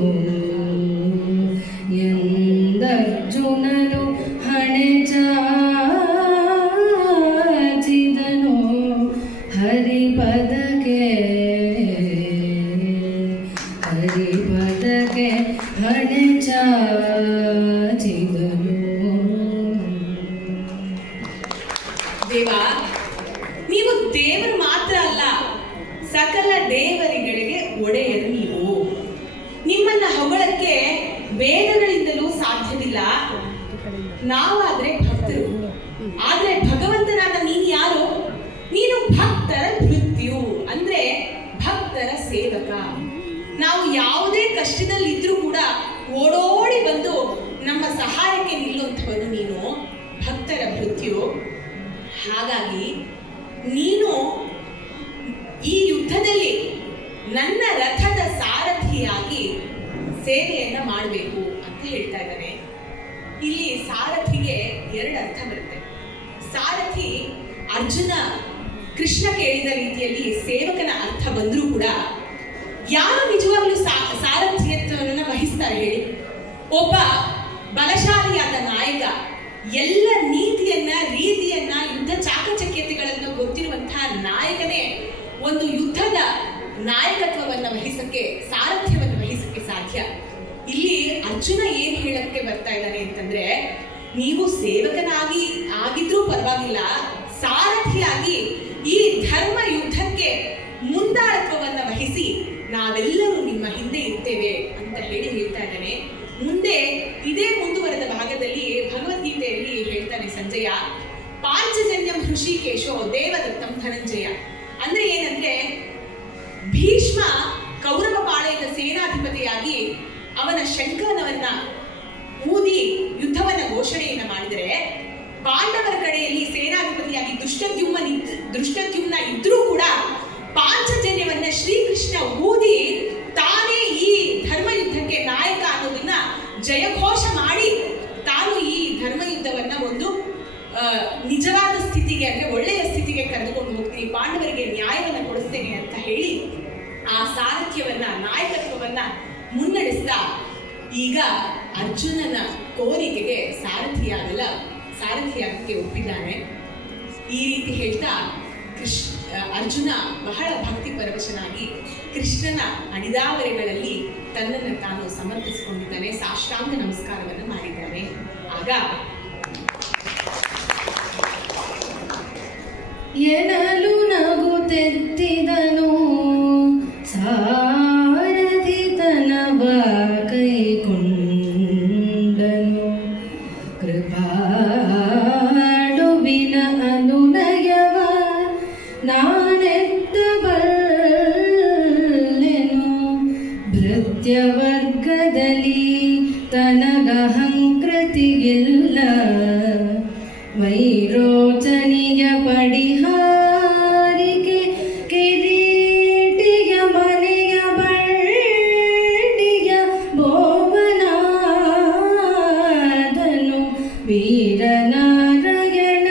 ಎಂದರ್ಜುನನು ಹಣೆ ಚಾಚಿದನು. ಹರಿಪದಕ್ಕೆ ಹಣೆ ಚಾಚಿದನು. ದೇವ, ನೀವು ದೇವರು ಮಾತ್ರ ಅಲ್ಲ, ಸಕಲ ದೇವರುಗಳಿಗೆ ಒಡೆಯರು ನೀವು. ನಿಮ್ಮನ್ನ ಹೊಗಳಕ್ಕೆ ವೇದಗಳಿಂದಲೂ ಸಾಧ್ಯವಿಲ್ಲ. ನಾವಾದ್ರೆ ಭಕ್ತರು, ಆದ್ರೆ ಭಗವಂತನಾದ ನೀನು ಯಾರು? ನೀನು ಭಕ್ತರ ಭೃತ್ಯು, ಅಂದ್ರೆ ಭಕ್ತರ ಸೇವಕ. ನಾವು ಯಾವುದೇ ಕಷ್ಟದಲ್ಲಿದ್ರೂ ಕೂಡ ಓಡೋಡಿ ಬಂದು ನಮ್ಮ ಸಹಾಯಕ್ಕೆ ನಿಲ್ಲುವಂಥವನು ನೀನು ಭಕ್ತರ ಭೃತ್ಯು. ಹಾಗಾಗಿ ನೀನು ಈ ಯುದ್ಧದಲ್ಲಿ ನನ್ನ ರಥದ ಸಾರಥಿಯಾಗಿ ಸೇವೆಯನ್ನ ಮಾಡಬೇಕು ಅಂತ ಹೇಳ್ತಾ ಇದ್ದಾನೆ. ಇಲ್ಲಿ ಸಾರಥಿಗೆ ಎರಡು ಅರ್ಥ ಬರುತ್ತೆ. ಸಾರಥಿ ಅರ್ಜುನ ಕೃಷ್ಣ ಕೇಳಿದ ರೀತಿಯಲ್ಲಿ ಸೇವಕನ ಅರ್ಥ ಬಂದರೂ ಕೂಡ ಯಾರು ನಿಜವಾಗ್ಲೂ ಸಾರಥ್ಯತ್ವವನ್ನು ವಹಿಸ್ತಾರೆ ಹೇಳಿ? ಒಬ್ಬ ಬಲಶಾಲಿಯಾದ ನಾಯಕ, ಎಲ್ಲ ನೀತಿಯನ್ನ, ರೀತಿಯನ್ನ, ಯುದ್ಧ ಚಾಕಚಕ್ಯತೆಗಳನ್ನು ಗೊತ್ತಿರುವಂತಹ ನಾಯಕನೇ ಒಂದು ಯುದ್ಧದ ನಾಯಕತ್ವವನ್ನು ವಹಿಸಕ್ಕೆ, ಸಾರಥ್ಯವನ್ನು ವಹಿಸಕ್ಕೆ ಸಾಧ್ಯ. ಇಲ್ಲಿ ಅರ್ಜುನ ಏನ್ ಹೇಳಕ್ಕೆ ಬರ್ತಾ ಇದ್ದಾನೆ ಅಂತಂದ್ರೆ, ನೀವು ಸೇವಕನಾಗಿ ಆಗಿದ್ರೂ ಪರವಾಗಿಲ್ಲ, ಸಾರಥಿಯಾಗಿ ಈ ಧರ್ಮ ಯುದ್ಧಕ್ಕೆ ಮುಂದಾಳತ್ವವನ್ನ ವಹಿಸಿ ನಾವೆಲ್ಲರೂ ನಿಮ್ಮ ಹಿಂದೆ ಇರ್ತೇವೆ ಅಂತ ಹೇಳ್ತಾ ಇದ್ದಾನೆ. ಮುಂದೆ ಇದೇ ಮುಂದುವರೆದ ಭಾಗದಲ್ಲಿ ಭಗವದ್ಗೀತೆಯಲ್ಲಿ ಹೇಳ್ತಾನೆ ಸಂಜಯ, ಪಾಂಚಜನ್ಯಂ ಹೃಷಿಕೇಶೋ ದೇವದತ್ತಂ ಧನಂಜಯ. ಅಂದ್ರೆ ಏನಂದ್ರೆ, ಭೀಷ್ಮ ಕೌರವ ಪಾಳೆಯದ ಸೇನಾಧಿಪತಿಯಾಗಿ ಅವನ ಶಂಖನವನ್ನ ಊದಿ ಯುದ್ಧವನ್ನ ಘೋಷಣೆಯನ್ನ ಮಾಡಿದರೆ, ಪಾಂಡವರ ಕಡೆಯಲ್ಲಿ ಸೇನಾಧಿಪತಿಯಾಗಿ ದೃಷ್ಟದ್ಯುಮ್ನ ಇದ್ರೂ ಕೂಡ ಪಾಂಚಜನ್ಯವನ್ನ ಶ್ರೀಕೃಷ್ಣ ಊದಿ ತಾನೇ ಈ ಧರ್ಮಯುದ್ಧಕ್ಕೆ ನಾಯಕ ಅನ್ನೋದನ್ನ ಜಯಘೋಷ ಮಾಡಿ ತಾನು ಈ ಧರ್ಮಯುದ್ಧವನ್ನ ಒಂದು ನಿಜವಾದ ಸ್ಥಿತಿಗೆ, ಅಂದ್ರೆ ಒಳ್ಳೆಯ ಸ್ಥಿತಿಗೆ ಕರೆದುಕೊಂಡು ಹೋಗ್ತೀನಿ, ಪಾಂಡವರಿಗೆ ನ್ಯಾಯವನ್ನ ಕೊಡಿಸ್ತೇನೆ ಅಂತ ಹೇಳಿ ಆ ಸಾರಥ್ಯವನ್ನ, ನಾಯಕತ್ವವನ್ನ ಮುನ್ನಡೆಸ್ತಾ ಈಗ ಅರ್ಜುನನ ಕೋರಿಕೆಗೆ ಸಾರಥಿಯಾಗಕ್ಕೆ ಒಪ್ಪಿದ್ದಾನೆ. ಈ ರೀತಿ ಹೇಳ್ತಾ ಅರ್ಜುನ ಬಹಳ ಭಕ್ತಿ ಪರವಶನಾಗಿ ಕೃಷ್ಣನ ಅಣಿದಾವರೆಗಳಲ್ಲಿ ತನ್ನನ್ನು ತಾನು ಸಮರ್ಪಿಸಿಕೊಂಡಿದ್ದಾನೆ, ಸಾಷ್ಟಾಂಗ ನಮಸ್ಕಾರವನ್ನು ಮಾಡಿದ್ದಾನೆ. ಆಗ ಎನಲು ನಗುತ್ತೆತ್ತಿದನು ಸಾರಥಿ ತನವ ಕೈಕೊಂಡನು, ಕೃಪಾಳುವಿನ ಅನುನಯವ ನಾನೆತ್ತಬಲ್ಲೆನು, ಭೃತ್ಯವರ್ಗದಲ್ಲಿ ತನಗಹಂಕೃತಿಯಿಲ್ಲ, ವೈರೋಚನಿಯ ಪಡಿಹಾರಿಕೆ ಕಿರೀಟಿಯ ಮನೆಯ ಬಳ್ಳಿಯ ಬೋವನಾದನು, ವೀರನಾರಾಯಣ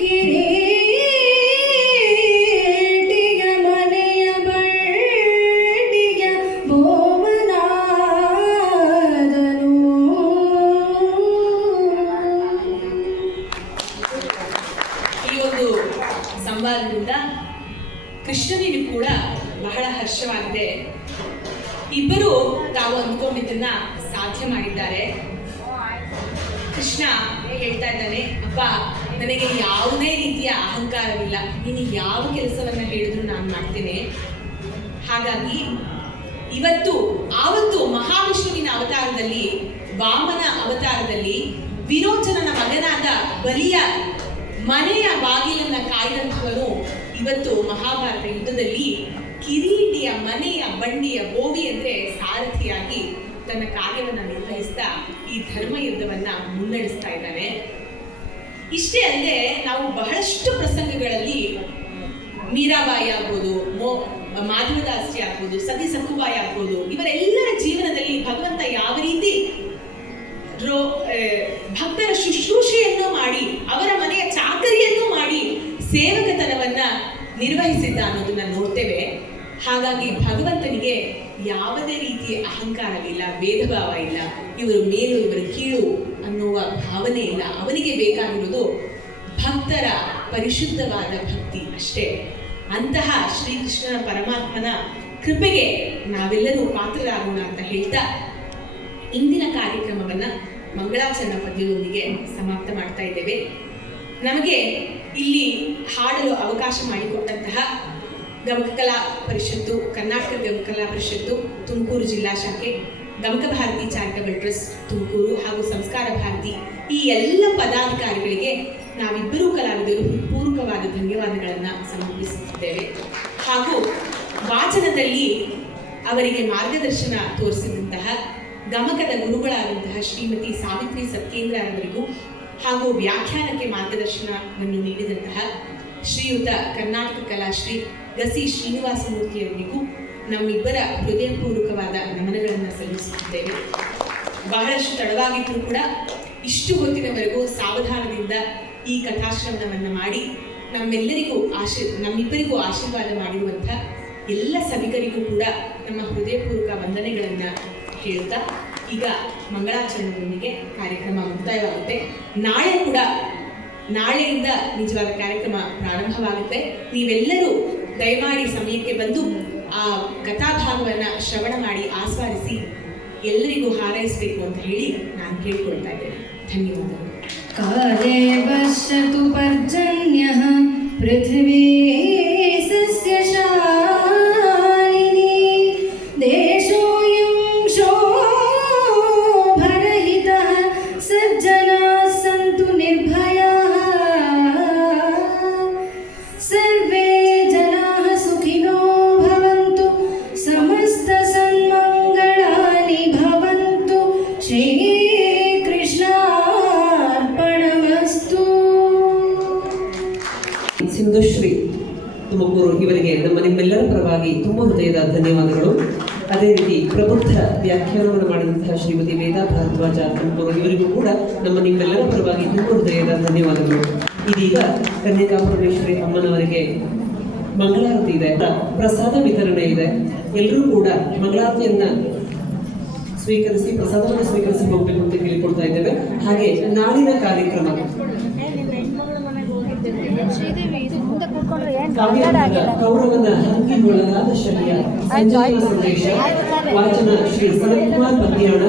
ಕಿರೀಟಿಯ ಮನೆಯ ಬಳ್ಳಿಯ ಬೋವನಾದನು. ಈ ಒಂದು ಸಂವಾದದಿಂದ ಕೃಷ್ಣನಿಗೂ ಕೂಡ ಬಹಳ ಹರ್ಷವಾಗಿದೆ. ಇಬ್ಬರು ತಾವು ಅಂದ್ಕೊಂಡಿದ್ದನ್ನ ಸಾಧ್ಯ ಮಾಡಿದ್ದಾರೆ. ಕೃಷ್ಣ ಹೇಳ್ತಾ ಇದ್ದಾನೆ, ಅಪ್ಪ ನನಗೆ ಯಾವುದೇ ರೀತಿಯ ಅಹಂಕಾರವಿಲ್ಲ, ನೀನು ಯಾವ ಕೆಲಸವನ್ನ ಹೇಳಿದ್ರು ನಾನು ಮಾಡ್ತೇನೆ. ಹಾಗಾಗಿ ಆವತ್ತು ಮಹಾವಿಷ್ಣುವಿನ ಅವತಾರದಲ್ಲಿ, ವಾಮನ ಅವತಾರದಲ್ಲಿ ವಿರೋಚನನ ಮಗನಾದ ಬಲಿಯ ಮನೆಯ ಬಾಗಿಲನ್ನ ಕಾಯ್ದಂಥವನು ಇವತ್ತು ಮಹಾಭಾರತ ಯುದ್ಧದಲ್ಲಿ ಕಿರೀಟಿಯ ಮನೆಯ ಬಂಡಿಯ ಬೋವಿ ಅಂದ್ರೆ ಸಾರಥಿಯಾಗಿ ತನ್ನ ಕಾರ್ಯವನ್ನ ನಿರ್ವಹಿಸ್ತಾ ಈ ಧರ್ಮ ಯುದ್ಧವನ್ನ ಮುನ್ನಡೆಸ್ತಾ ಇದ್ದಾನೆ. ಇಷ್ಟೇ ಅಲ್ಲದೆ ನಾವು ಬಹಳಷ್ಟು ಪ್ರಸಂಗಗಳಲ್ಲಿ ಮೀರಾಬಾಯಿ ಆಗ್ಬೋದು, ಮಾಧವದಾಸಿ ಆಗ್ಬೋದು, ಸತಿ ಸಕ್ಕುಬಾಯಿ ಆಗ್ಬೋದು, ಇವರೆಲ್ಲರ ಜೀವನದಲ್ಲಿ ಭಗವಂತ ಯಾವ ರೀತಿ ಭಕ್ತರ ಶುಶ್ರೂಷೆಯನ್ನು ಮಾಡಿ, ಅವರ ಮನೆಯ ಚಾಕರಿಯನ್ನು ಮಾಡಿ ಸೇವಕತನವನ್ನ ನಿರ್ವಹಿಸಿದ್ದ ಅನ್ನೋದನ್ನ ನೋಡ್ತೇವೆ. ಹಾಗಾಗಿ ಭಗವಂತನಿಗೆ ಯಾವುದೇ ರೀತಿಯ ಅಹಂಕಾರವಿಲ್ಲ, ಭೇದ ಭಾವ ಇಲ್ಲ, ಇವರು ಮೇಲು ಇವರು ಕೀಳು ಅನ್ನುವ ಭಾವನೆ ಇಲ್ಲ. ಅವನಿಗೆ ಬೇಕಾಗಿರುವುದು ಭಕ್ತರ ಪರಿಶುದ್ಧವಾದ ಭಕ್ತಿ ಅಷ್ಟೇ. ಅಂತಹ ಶ್ರೀಕೃಷ್ಣನ ಪರಮಾತ್ಮನ ಕೃಪೆಗೆ ನಾವೆಲ್ಲರೂ ಪಾತ್ರರಾಗೋಣ ಅಂತ ಹೇಳ್ತಾ ಇಂದಿನ ಕಾರ್ಯಕ್ರಮವನ್ನ ಮಂಗಳಾಚರಣ ಪದ್ಯದೊಂದಿಗೆ ಸಮಾಪ್ತ ಮಾಡ್ತಾ ಇದ್ದೇವೆ. ನಮಗೆ ಇಲ್ಲಿ ಹಾಡಲು ಅವಕಾಶ ಮಾಡಿಕೊಟ್ಟಂತಹ ಗಮಕ ಕಲಾ ಪರಿಷತ್ತು, ಕರ್ನಾಟಕ ಗಮಕ ಕಲಾ ಪರಿಷತ್ತು ತುಮಕೂರು ಜಿಲ್ಲಾ ಶಾಖೆ, ಗಮಕ ಭಾರತಿ ಚಾರಿಟಬಲ್ ಟ್ರಸ್ಟ್ ತುಮಕೂರು ಹಾಗೂ ಸಂಸ್ಕಾರ ಭಾರತಿ, ಈ ಎಲ್ಲ ಪದಾಧಿಕಾರಿಗಳಿಗೆ ನಾವಿಬ್ಬರೂ ಕಲಾವಿದರು ಪೂರ್ವಕವಾದ ಧನ್ಯವಾದಗಳನ್ನು ಸಮರ್ಪಿಸುತ್ತಿದ್ದೇವೆ. ಹಾಗೂ ವಾಚನದಲ್ಲಿ ಅವರಿಗೆ ಮಾರ್ಗದರ್ಶನ ತೋರಿಸಿದಂತಹ ಗಮಕದ ಗುರುಗಳಾದಂತಹ ಶ್ರೀಮತಿ ಸಾವಿತ್ರಿ ಸತ್ಯೇಂದ್ರ ಅವರಿಗೂ ಹಾಗೂ ವ್ಯಾಖ್ಯಾನಕ್ಕೆ ಮಾರ್ಗದರ್ಶನವನ್ನು ನೀಡಿದಂತಹ ಶ್ರೀಯುತ ಕರ್ನಾಟಕ ಕಲಾಶ್ರೀ ಗಸಿ ಶ್ರೀನಿವಾಸಮೂರ್ತಿಯವರಿಗೂ ನಮ್ಮಿಬ್ಬರ ಹೃದಯಪೂರ್ವಕವಾದ ನಮನಗಳನ್ನು ಸಲ್ಲಿಸುತ್ತಿದ್ದೇವೆ. ಬಹಳಷ್ಟು ತಡವಾಗಿದ್ದರೂ ಕೂಡ ಇಷ್ಟು ಹೊತ್ತಿನವರೆಗೂ ಸಾವಧಾನದಿಂದ ಈ ಕಥಾಶ್ರವಣವನ್ನು ಮಾಡಿ ನಮ್ಮಿಬ್ಬರಿಗೂ ಆಶೀರ್ವಾದ ಮಾಡಿರುವಂಥ ಎಲ್ಲ ಸಭಿಕರಿಗೂ ಕೂಡ ನಮ್ಮ ಹೃದಯಪೂರ್ವಕ ವಂದನೆಗಳನ್ನು ಹೇಳುತ್ತಾ ಈಗ ಮಂಗಳಾಚರಣೆಯೊಂದಿಗೆ ಕಾರ್ಯಕ್ರಮ ಮುಕ್ತಾಯವಾಗುತ್ತೆ. ನಾಳೆಯಿಂದ ನಿಜವಾದ ಕಾರ್ಯಕ್ರಮ ಪ್ರಾರಂಭವಾಗುತ್ತೆ. ನೀವೆಲ್ಲರೂ ದಯಮಾಡಿ ಸಮಯಕ್ಕೆ ಬಂದು ಆ ಕಥಾಭಾಗವನ್ನು ಶ್ರವಣ ಮಾಡಿ ಆಸ್ವಾದಿಸಿ ಎಲ್ಲರಿಗೂ ಹಾರೈಸಬೇಕು ಅಂತ ಹೇಳಿ ನಾನು ಕೇಳ್ಕೊಳ್ತಾ ಇದ್ದೇನೆ. ಧನ್ಯವಾದಗಳು. ಕಾಲೇ ಪಶ್ಯತು ಪರ್ಜನ್ಯಃ ಪೃಥ್ವೀ ಸಸ್ಯಶಾಲಿನಿ ದೇಶೋಯಂ ಶೋಭರಹಿತಃ ಸಜ್ಜನಾಃ ಸಂತು ನಿರ್ಭಯಾಃ ತುಮಕೂರು ಇವರಿಗೆ ನಿಮ್ಮೆಲ್ಲರ ಪರವಾಗಿ ತುಂಬ ಹೃದಯದ ಧನ್ಯವಾದಗಳು. ಅದೇ ರೀತಿ ಪ್ರಬುದ್ಧ ವ್ಯಾಖ್ಯಾನವನ್ನು ಮಾಡಿದಂತಹ ಶ್ರೀಮತಿ ವೇದಾ ಭಾರದ್ವಾಜ ತುಮಕೂರು ಇವರಿಗೂ ಕೂಡ ನಿಮ್ಮೆಲ್ಲರ ಪರವಾಗಿ ತುಂಬ ಹೃದಯದ ಧನ್ಯವಾದಗಳು. ಇದೀಗ ಕನ್ಯಕಾ ಪರಮೇಶ್ವರಿ ಅಮ್ಮನವರಿಗೆ ಮಂಗಳಾರತಿ ಇದೆ, ಪ್ರಸಾದ ವಿತರಣೆ ಇದೆ. ಎಲ್ಲರೂ ಕೂಡ ಮಂಗಳಾರತಿಯನ್ನ ಸ್ವೀಕರಿಸಿ ಪ್ರಸಾದವನ್ನು ಸ್ವೀಕರಿಸಿ ಹೋಗಬೇಕು ಅಂತ ಕೇಳಿಕೊಳ್ತಾ ಇದ್ದೇವೆ. ಹಾಗೆ ನಾಳಿನ ಕಾರ್ಯಕ್ರಮ ಕೌರವನ ಹಂಗಿಗೊಳಗಾದ ಶಲ್ಯ ಸಂಜಯ ಸಂದೇಶ ವಾಚನ ಶ್ರೀ ಸನತ್ಕುಮಾರ್ ಬನ್ಯಾಣ